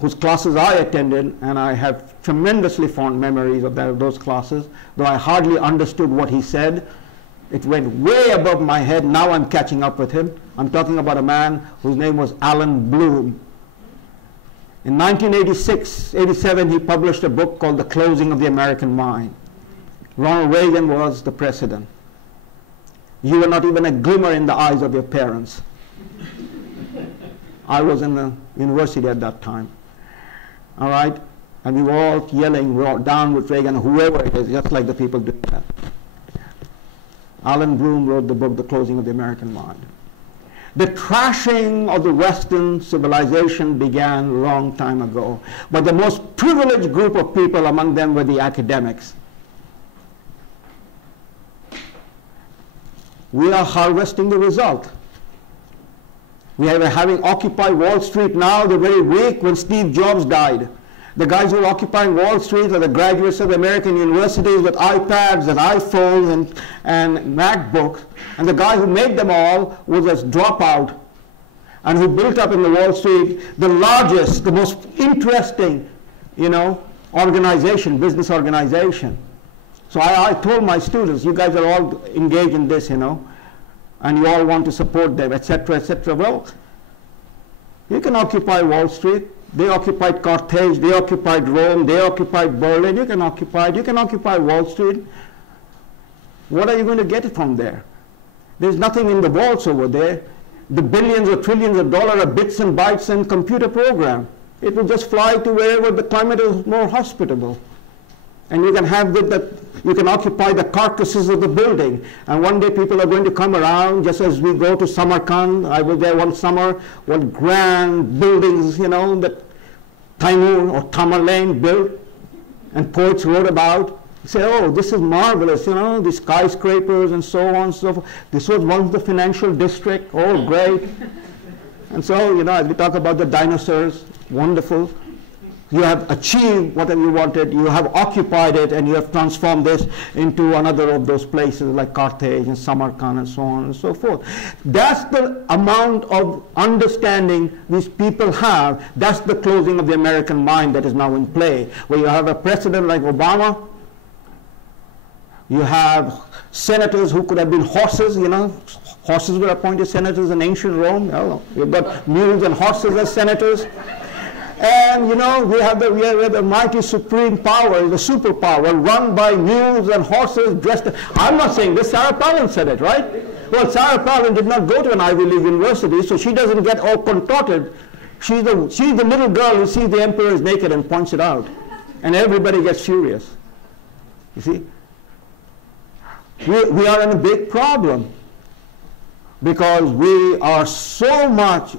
whose classes I attended, and I have tremendously fond memories of those classes, though I hardly understood what he said. It went way above my head. Now I'm catching up with him. I'm talking about a man whose name was Alan Bloom. In 1986-87, he published a book called The Closing of the American Mind. Ronald Reagan was the president. You were not even a glimmer in the eyes of your parents. I was in the university at that time. All right? And we were all yelling, we're all down with Reagan, whoever it is, just like the people doing that. Alan Bloom wrote the book, The Closing of the American Mind. The trashing of the Western civilization began a long time ago, but the most privileged group of people among them were the academics. We are harvesting the result. We are having Occupy Wall Street now the very week when Steve Jobs died. The guys who are occupying Wall Street are the graduates of American universities with iPads and iPhones and MacBooks. And the guy who made them all was a dropout and who built up in the Wall Street the largest, the most interesting, organization, business organization. So I told my students, you guys are all engaged in this, and you all want to support them, etc., etc. Well, you can occupy Wall Street. They occupied Carthage, they occupied Rome, they occupied Berlin. You can occupy Wall Street. What are you going to get from there? There's nothing in the vaults over there. The billions or trillions of dollars are bits and bytes and computer program. It will just fly to wherever the climate is more hospitable. And you can have you can occupy the carcasses of the building. And one day people are going to come around, just as we go to Samarkand. I was there one summer, what grand buildings, that Taimur or Tamerlane built, and poets wrote about. Say, oh, this is marvelous, the skyscrapers and so on and so forth. This was once the financial district, oh, great. And so, as we talk about the dinosaurs, wonderful. You have achieved whatever you wanted, you have occupied it, and you have transformed this into another of those places like Carthage and Samarkand and so on and so forth. That's the amount of understanding these people have. That's the closing of the American mind that is now in play. Where you have a president like Obama, you have senators who could have been horses, Horses were appointed senators in ancient Rome. You've got mules and horses as senators. And we have the mighty supreme power, the superpower, run by mules and horses dressed. I'm not saying this. Sarah Palin said it, right? Well, Sarah Palin did not go to an Ivy League university, so she doesn't get all contorted. She's the little girl who sees the emperor is naked and points it out, and everybody gets furious. You see, we are in a big problem because we are so much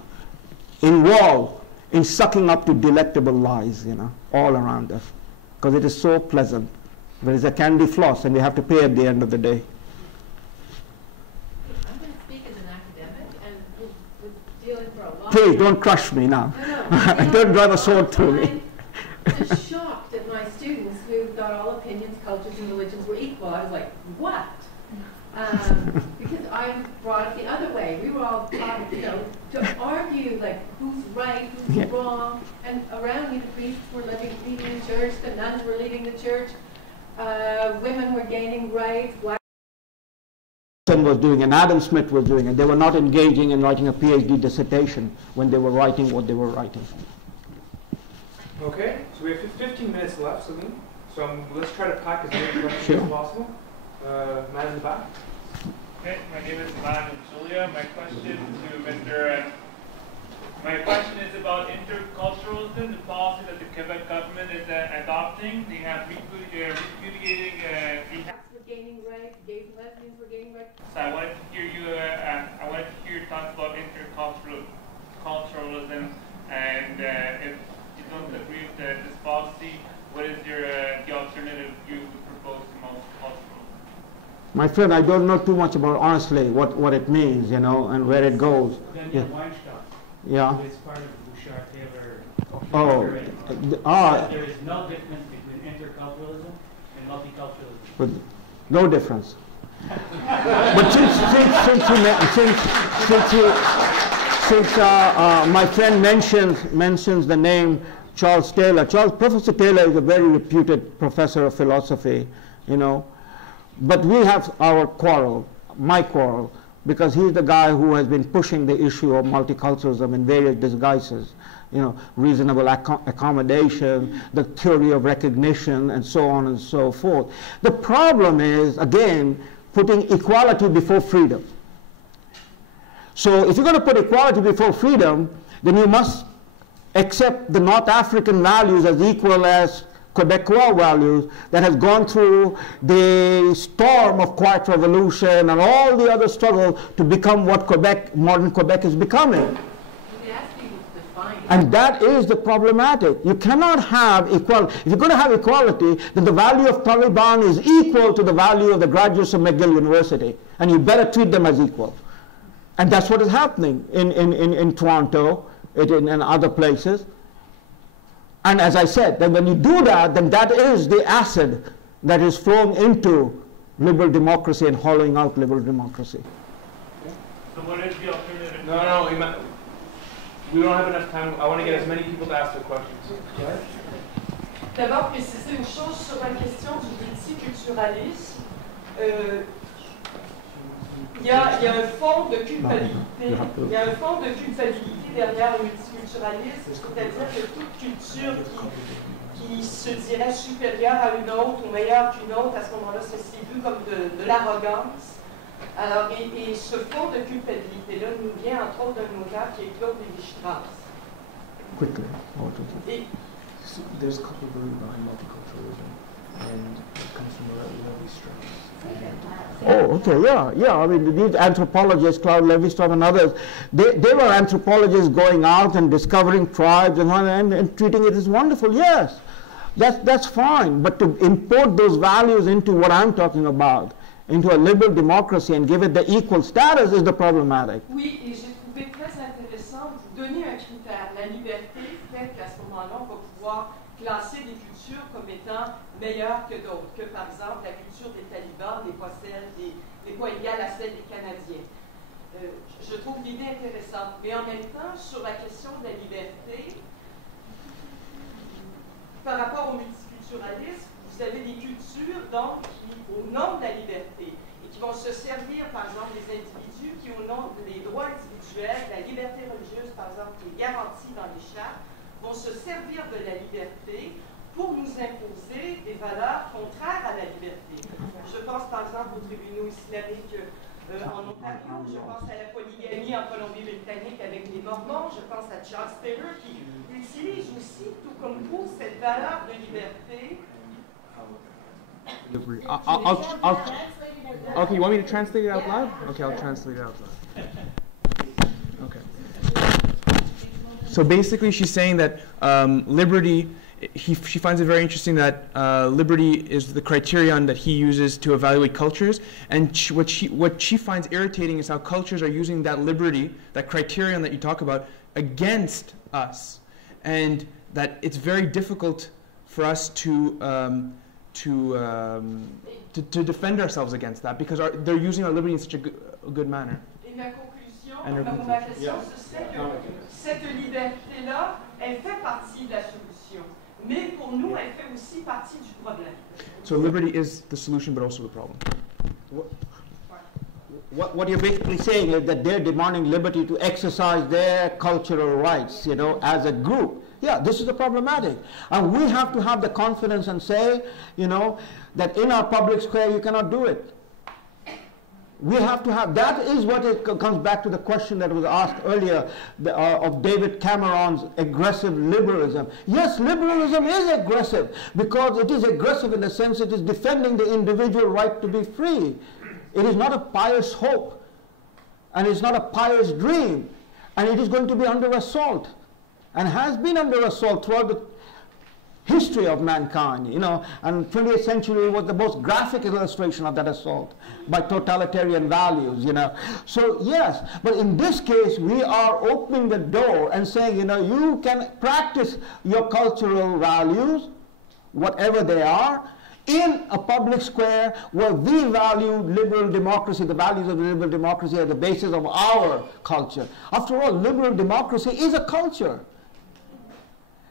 involved in sucking up to delectable lies, all around us, because it is so pleasant. There is a candy floss, and we have to pay at the end of the day. I'm going to speak as an academic, and with dealing for a long Please, time. don't crush me now. No. Don't drive a sword through me. I'm just shocked at my students who thought all opinions, cultures, and religions were equal. I was like, what? Because I'm brought up the other way. We were all taught, to argue who's right, who's wrong, and around you the priests were leading the church, the nuns were leading the church, women were gaining rights. Was doing and Adam Smith was doing it. They were not engaging in writing a PhD dissertation when they were writing what they were writing. Okay, so we have 15 minutes left, Salim. So let's try to pack as many questions as possible. Man in the back. Okay, my name is Ivan Julia. My question is about interculturalism, the policy that the Quebec government is adopting. They have repudiating for gaining rights, gays and lesbians for gaining rights. So I wanted to hear your thoughts about interculturalism, and if you don't agree with this policy, what is the alternative you would propose to multiculturalism? My friend, I don't know too much about, honestly, what it means, you know, and where it goes. Daniel Weinstock. Yeah. It's part of the Bouchard-Taylor. There is no difference between interculturalism and multiculturalism. But no difference. But since my friend mentions the name Charles Taylor. Professor Taylor is a very reputed professor of philosophy, you know. But we have our quarrel, my quarrel, because he's the guy who has been pushing the issue of multiculturalism in various disguises, you know, reasonable accommodation, the theory of recognition, and so on and so forth. The problem is, again, putting equality before freedom. So if you're going to put equality before freedom, then you must accept the North African values as equal as Quebecois values that has gone through the storm of quiet revolution and all the other struggle to become what Quebec, modern Quebec is becoming. And that is the problematic. You cannot have equality. If you're going to have equality, then the value of Taliban is equal to the value of the graduates of McGill University. And you better treat them as equal. And that's what is happening in Toronto and other places. And as I said, that when you do that, then that is the acid that is flowing into liberal democracy and hollowing out liberal democracy. So what is the alternative? No, we don't have enough time. I want to get as many people to ask their questions. Go ahead. D'abord, préciser une chose sur la question du multiculturalisme. Il y a un fond de culpabilité. Il y a un fond de culpabilité derrière le multiculturalisme, c'est-à-dire que toute culture qui se dirait supérieure à une autre ou meilleure qu'une autre, à ce moment-là, c'est vu comme de l'arrogance. Alors, et ce fond de culpabilité-là nous vient entre autres d'un auteur qui est Claude Lévi-Strauss. Quickly. There's a couple of roots behind multiculturalism, and it comes from Levi-Strauss. Oh, okay, yeah. I mean, these anthropologists, Claude Lévi-Strauss and others, they were anthropologists going out and discovering tribes and treating it as wonderful. Yes, that's fine. But to import those values into what I'm talking about, into a liberal democracy and give it the equal status is the problematic. Oui, et j'ai trouvé très intéressant de donner un critère. La liberté fait qu'à ce moment-là, on va pouvoir classer des cultures comme étant meilleures que d'autres, que par exemple la culture des talibans n'est pas égale à celle des Canadiens. Je trouve l'idée intéressante, mais en même temps, sur la question de la liberté, par rapport au multiculturalisme, vous avez des cultures donc qui, au nom de la liberté, et qui vont se servir, par exemple, des individus qui, au nom des droits individuels, la liberté religieuse, par exemple, qui est garantie dans les chartes, vont se servir de la liberté pour nous imposer des valeurs contraires à la liberté. Je pense par exemple aux tribunaux islamiques en Ontario, je pense à la polygamie en Colombie-Britannique avec les Mormons, je pense à Charles Taylor qui utilise aussi, tout comme vous, cette valeur de liberté. Okay, you want me to translate it out loud? Okay, I'll translate it out loud. Okay. So basically she's saying that liberty, she finds it very interesting that liberty is the criterion that he uses to evaluate cultures, and what she finds irritating is how cultures are using that liberty, that criterion that you talk about, against us, and that it's very difficult for us to defend ourselves against that because they're using our liberty in such a good manner. Et ma conclusion, ma question, c'est que cette liberté-là, elle fait partie de la solution. Mais pour nous, elle fait aussi partie du problème. So liberty is the solution, but also the problem. what you're basically saying is that they're demanding liberty to exercise their cultural rights, you know, as a group. Yeah, this is problematic. And we have to have the confidence and say, you know, that in our public square you cannot do it. We have to have, that is what it comes back to the question that was asked earlier of David Cameron's aggressive liberalism. Yes, liberalism is aggressive because it is aggressive in the sense it is defending the individual right to be free. It is not a pious hope and it's not a pious dream, and it is going to be under assault and has been under assault throughout the history of mankind, you know, and 20th century was the most graphic illustration of that assault by totalitarian values, you know. So yes, but in this case we are opening the door and saying, you know, you can practice your cultural values, whatever they are, in a public square where we value liberal democracy, the values of liberal democracy are the basis of our culture. After all, liberal democracy is a culture.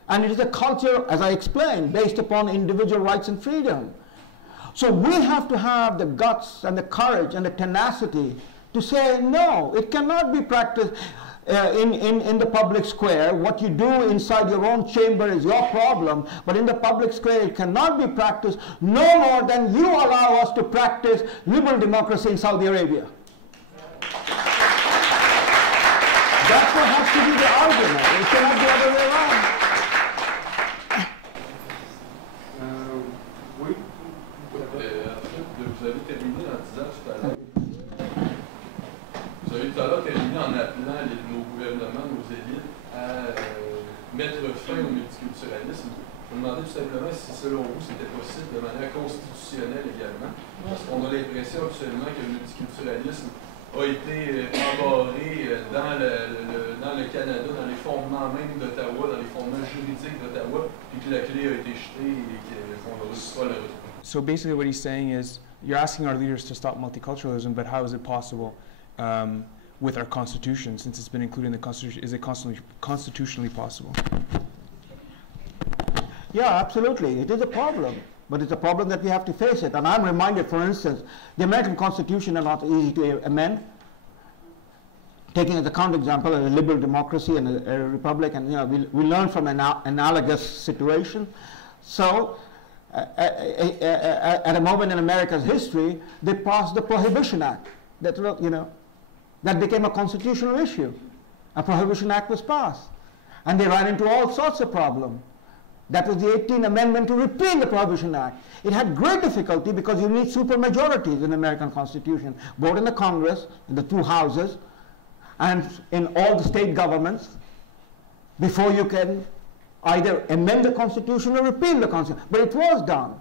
And it is a culture, as I explained, based upon individual rights and freedom. So we have to have the guts and the courage and the tenacity to say, no, it cannot be practiced in the public square. What you do inside your own chamber is your problem, but in the public square it cannot be practiced no more than you allow us to practice liberal democracy in Saudi Arabia. That's what has to be the argument. It cannot be the other way around. Vous avez terminé en disant tout à l'heure, vous avez tout à l'heure terminé en appelant nos gouvernements, nos élites à mettre fin au multiculturalisme. Je me demandais tout simplement si selon vous c'était possible de manière constitutionnelle également, parce qu'on a l'impression actuellement que le multiculturalisme a été embarré dans le Canada, dans les fondements même d'Ottawa, dans les fondements juridiques d'Ottawa, puis que la clé a été jetée et qu'on ne réussit pas à la retrouver. So basically what he's saying is, you're asking our leaders to stop multiculturalism, but how is it possible with our constitution, since it's been included in the constitution? Is it constitutionally possible? Yeah, absolutely. It is a problem, but it's a problem that we have to face it. And I'm reminded, for instance, the American Constitution is not easy to amend. Taking as a counterexample, a liberal democracy and a republic, and you know, we learn from an analogous situation. So, at a moment in America's history, they passed the Prohibition Act. That, you know, that became a constitutional issue. A Prohibition Act was passed. And they ran into all sorts of problems. That was the 18th Amendment to repeal the Prohibition Act. It had great difficulty because you need supermajorities in the American Constitution, both in the Congress, in the two houses, and in all the state governments, before you can either amend the Constitution or repeal the Constitution. But it was done.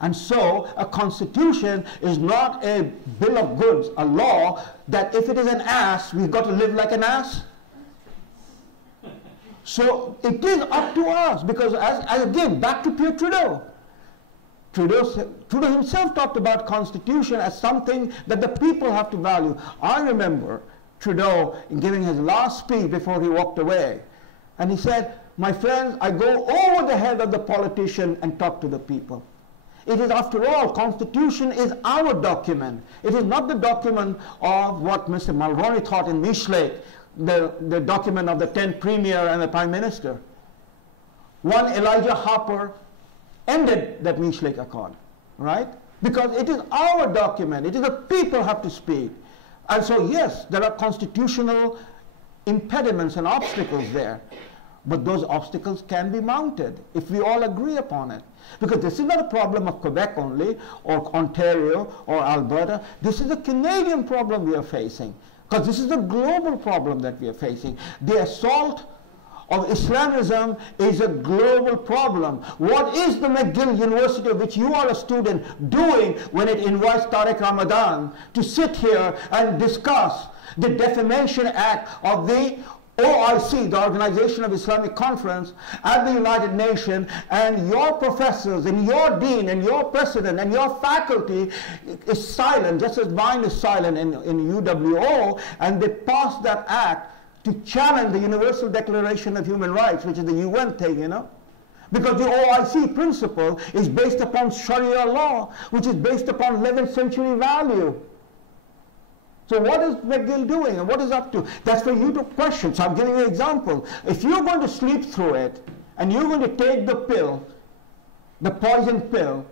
And so a Constitution is not a bill of goods, a law that if it is an ass, we've got to live like an ass. So it is up to us, because as again, back to Pierre Trudeau. Trudeau himself talked about Constitution as something that the people have to value. I remember Trudeau in giving his last speech before he walked away. And he said, my friends, I go over the head of the politician and talk to the people. It is, after all, Constitution is our document. It is not the document of what Mr. Mulroney thought in Mishlake, the document of the 10th Premier and the Prime Minister. One Elijah Hopper ended that Mishlake Accord, right? Because it is our document. It is the people have to speak. And so, yes, there are constitutional impediments and obstacles there. But those obstacles can be mounted if we all agree upon it. Because this is not a problem of Quebec only, or Ontario, or Alberta. This is a Canadian problem we are facing. Because this is a global problem that we are facing. The assault of Islamism is a global problem. What is the McGill University, of which you are a student, doing when it invites Tariq Ramadan to sit here and discuss the Defamation Act of the OIC, the Organization of Islamic Conference, at the United Nations, and your professors and your dean and your president and your faculty is silent, just as mine is silent in UWO, and they passed that act to challenge the Universal Declaration of Human Rights, which is the UN thing, you know. Because the OIC principle is based upon Sharia law, which is based upon 11th century value. So what is McGill doing and what is up to? That's for you to question. So I'm giving you an example. If you're going to sleep through it and you're going to take the pill, the poison pill,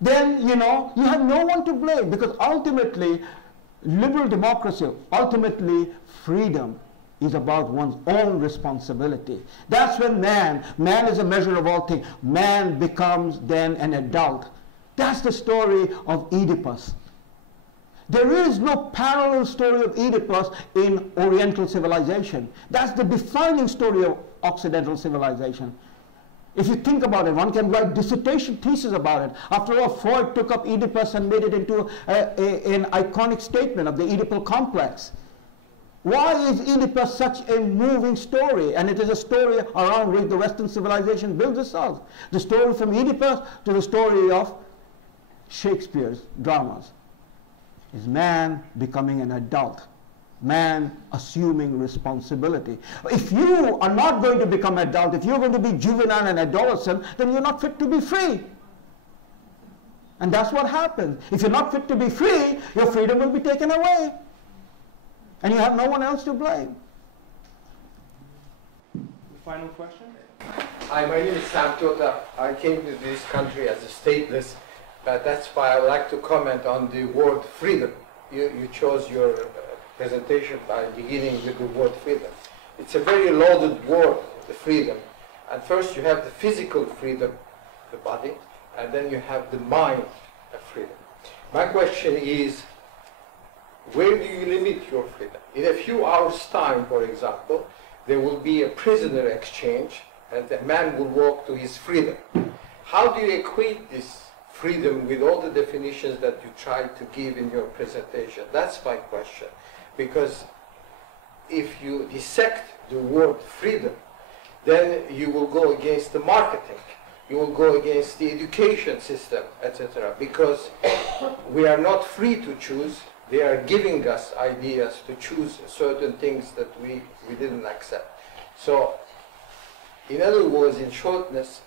then, you know, you have no one to blame, because ultimately, liberal democracy, ultimately freedom is about one's own responsibility. That's when man is a measure of all things. Man becomes then an adult. That's the story of Oedipus. There is no parallel story of Oedipus in Oriental civilization. That's the defining story of Occidental civilization. If you think about it, one can write dissertation thesis about it. After all, Freud took up Oedipus and made it into an iconic statement of the Oedipal complex. Why is Oedipus such a moving story? And it is a story around which the Western civilization builds itself. The story from Oedipus to the story of Shakespeare's dramas is man becoming an adult, man assuming responsibility. If you are not going to become adult, if you're going to be juvenile and adolescent, then you're not fit to be free. And that's what happens. If you're not fit to be free, your freedom will be taken away. And you have no one else to blame. Final question? Hi, my name is Sam Tota. I came to this country as a stateless, but that's why I would like to comment on the word freedom. You chose your presentation by beginning with the word freedom. It's a very loaded word, the freedom. And first you have the physical freedom, the body, and then you have the mind of freedom. My question is, where do you limit your freedom? In a few hours' time, for example, there will be a prisoner exchange, and the man will walk to his freedom. How do you equate this freedom with all the definitions that you tried to give in your presentation? That's my question. Because if you dissect the word freedom, then you will go against the marketing. You will go against the education system, etc. Because we are not free to choose. They are giving us ideas to choose certain things that we didn't accept. So, in other words, in shortness,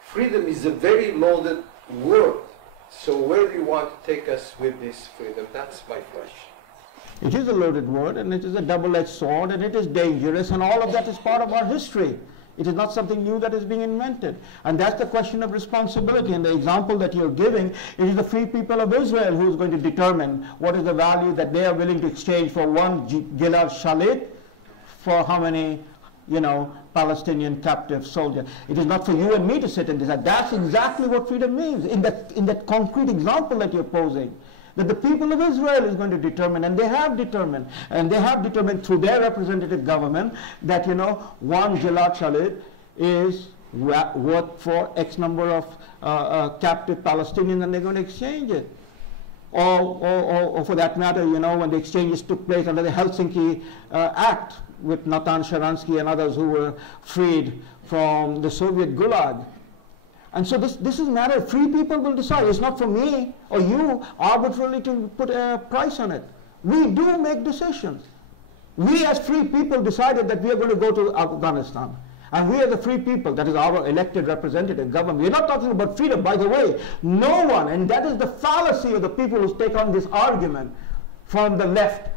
freedom is a very loaded word. So where do you want to take us with this freedom? That's my question. It is a loaded word, and it is a double-edged sword, and it is dangerous, and all of that is part of our history. It is not something new that is being invented. And that's the question of responsibility. And the example that you're giving, it is the free people of Israel who is going to determine what is the value that they are willing to exchange for one Gilad Shalit for how many, you know, Palestinian captive soldiers. It is not for you and me to sit and decide. That's exactly what freedom means in that concrete example that you're posing. That the people of Israel is going to determine, and they have determined through their representative government that, you know, one Gilad Shalit is worth for X number of captive Palestinians, and they're going to exchange it. Or for that matter, you know, when the exchanges took place under the Helsinki Act with Natan Sharansky and others who were freed from the Soviet Gulag. And so this is a matter of free people will decide. It's not for me or you arbitrarily to put a price on it. We do make decisions. We as free people decided that we are going to go to Afghanistan. And we are the free people, that is our elected representative government. We're not talking about freedom, by the way. No one, and that is the fallacy of the people who take on this argument from the left.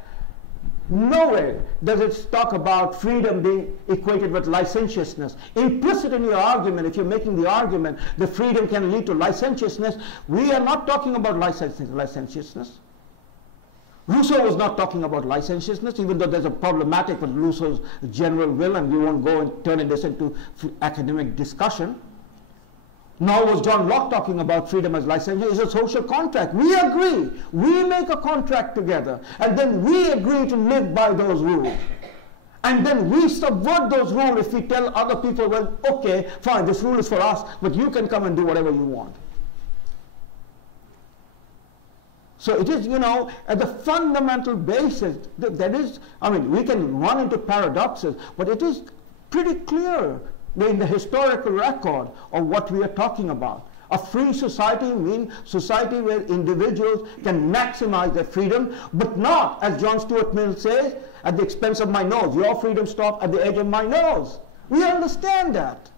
Nowhere does it talk about freedom being equated with licentiousness. Implicit in your argument, if you're making the argument the freedom can lead to licentiousness, we are not talking about licentiousness. Rousseau was not talking about licentiousness, even though there's a problematic with Rousseau's general will, and we won't go and turn this into academic discussion. Nor was John Locke talking about freedom as licentiousness. It's a social contract. We agree. We make a contract together. And then we agree to live by those rules. And then we subvert those rules if we tell other people, well, okay, fine, this rule is for us, but you can come and do whatever you want. So it is, you know, at the fundamental basis, there is, I mean, we can run into paradoxes, but it is pretty clear in the historical record of what we are talking about. A free society means society where individuals can maximize their freedom, but not, as John Stuart Mill says, at the expense of my nose. Your freedom stops at the edge of my nose. We understand that.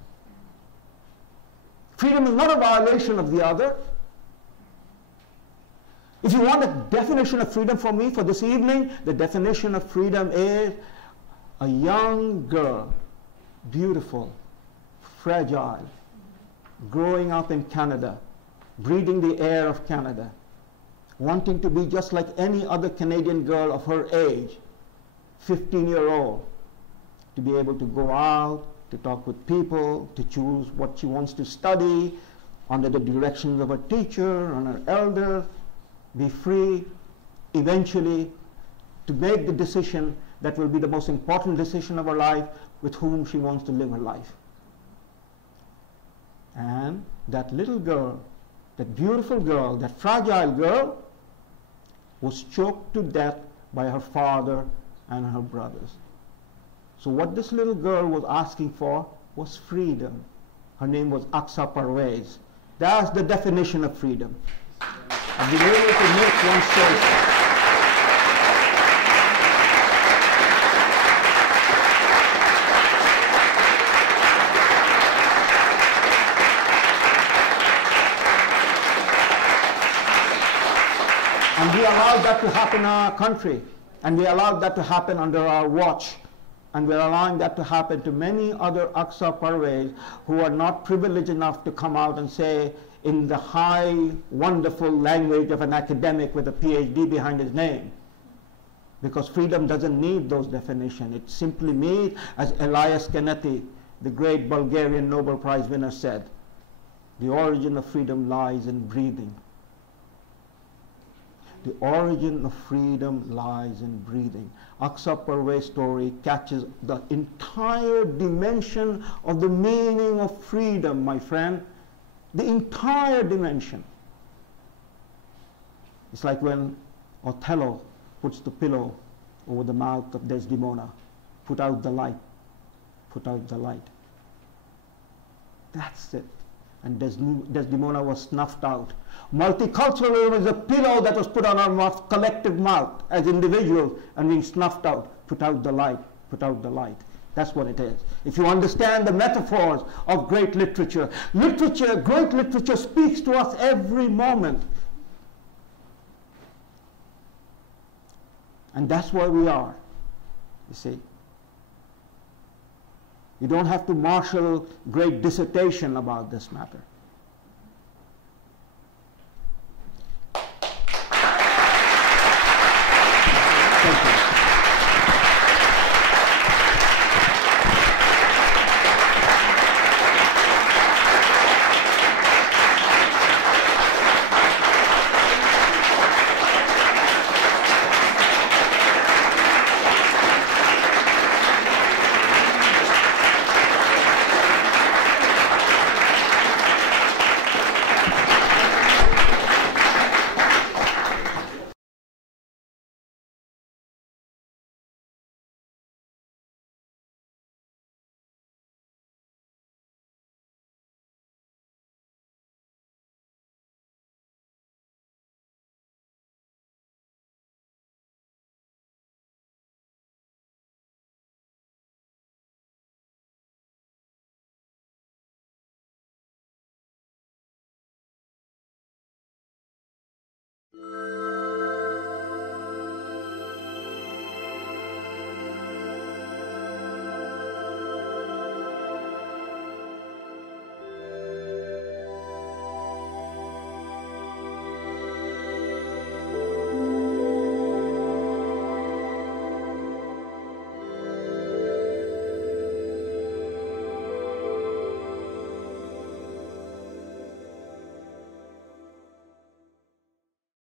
Freedom is not a violation of the other. If you want a definition of freedom for me for this evening, the definition of freedom is a young girl, beautiful, fragile, growing up in Canada, breathing the air of Canada, wanting to be just like any other Canadian girl of her age, 15-year-old, to be able to go out, to talk with people, to choose what she wants to study, under the directions of a teacher and her elders, be free, eventually, to make the decision that will be the most important decision of her life, with whom she wants to live her life. And that little girl, that beautiful girl, that fragile girl, was choked to death by her father and her brothers. So what this little girl was asking for was freedom. Her name was Aqsa Parvez. That's the definition of freedom. Of being able to make one's choice. And we allowed that to happen in our country. And we allowed that to happen under our watch. And we're allowing that to happen to many other Aqsa Parvez who are not privileged enough to come out and say in the high, wonderful language of an academic with a PhD behind his name. Because freedom doesn't need those definitions. It simply means, as Elias Canetti, the great Bulgarian Nobel Prize winner, said, the origin of freedom lies in breathing. The origin of freedom lies in breathing. Aqsa Parvez's story catches the entire dimension of the meaning of freedom, my friend. The entire dimension. It's like when Othello puts the pillow over the mouth of Desdemona. Put out the light. Put out the light. That's it. And Desdemona was snuffed out. Multiculturalism is a pillow that was put on our mouth, collective mouth, as individuals, and being snuffed out. Put out the light. Put out the light. That's what it is. If you understand the metaphors of great literature, great literature speaks to us every moment. And that's where we are, you see. You don't have to marshal great dissertation about this matter.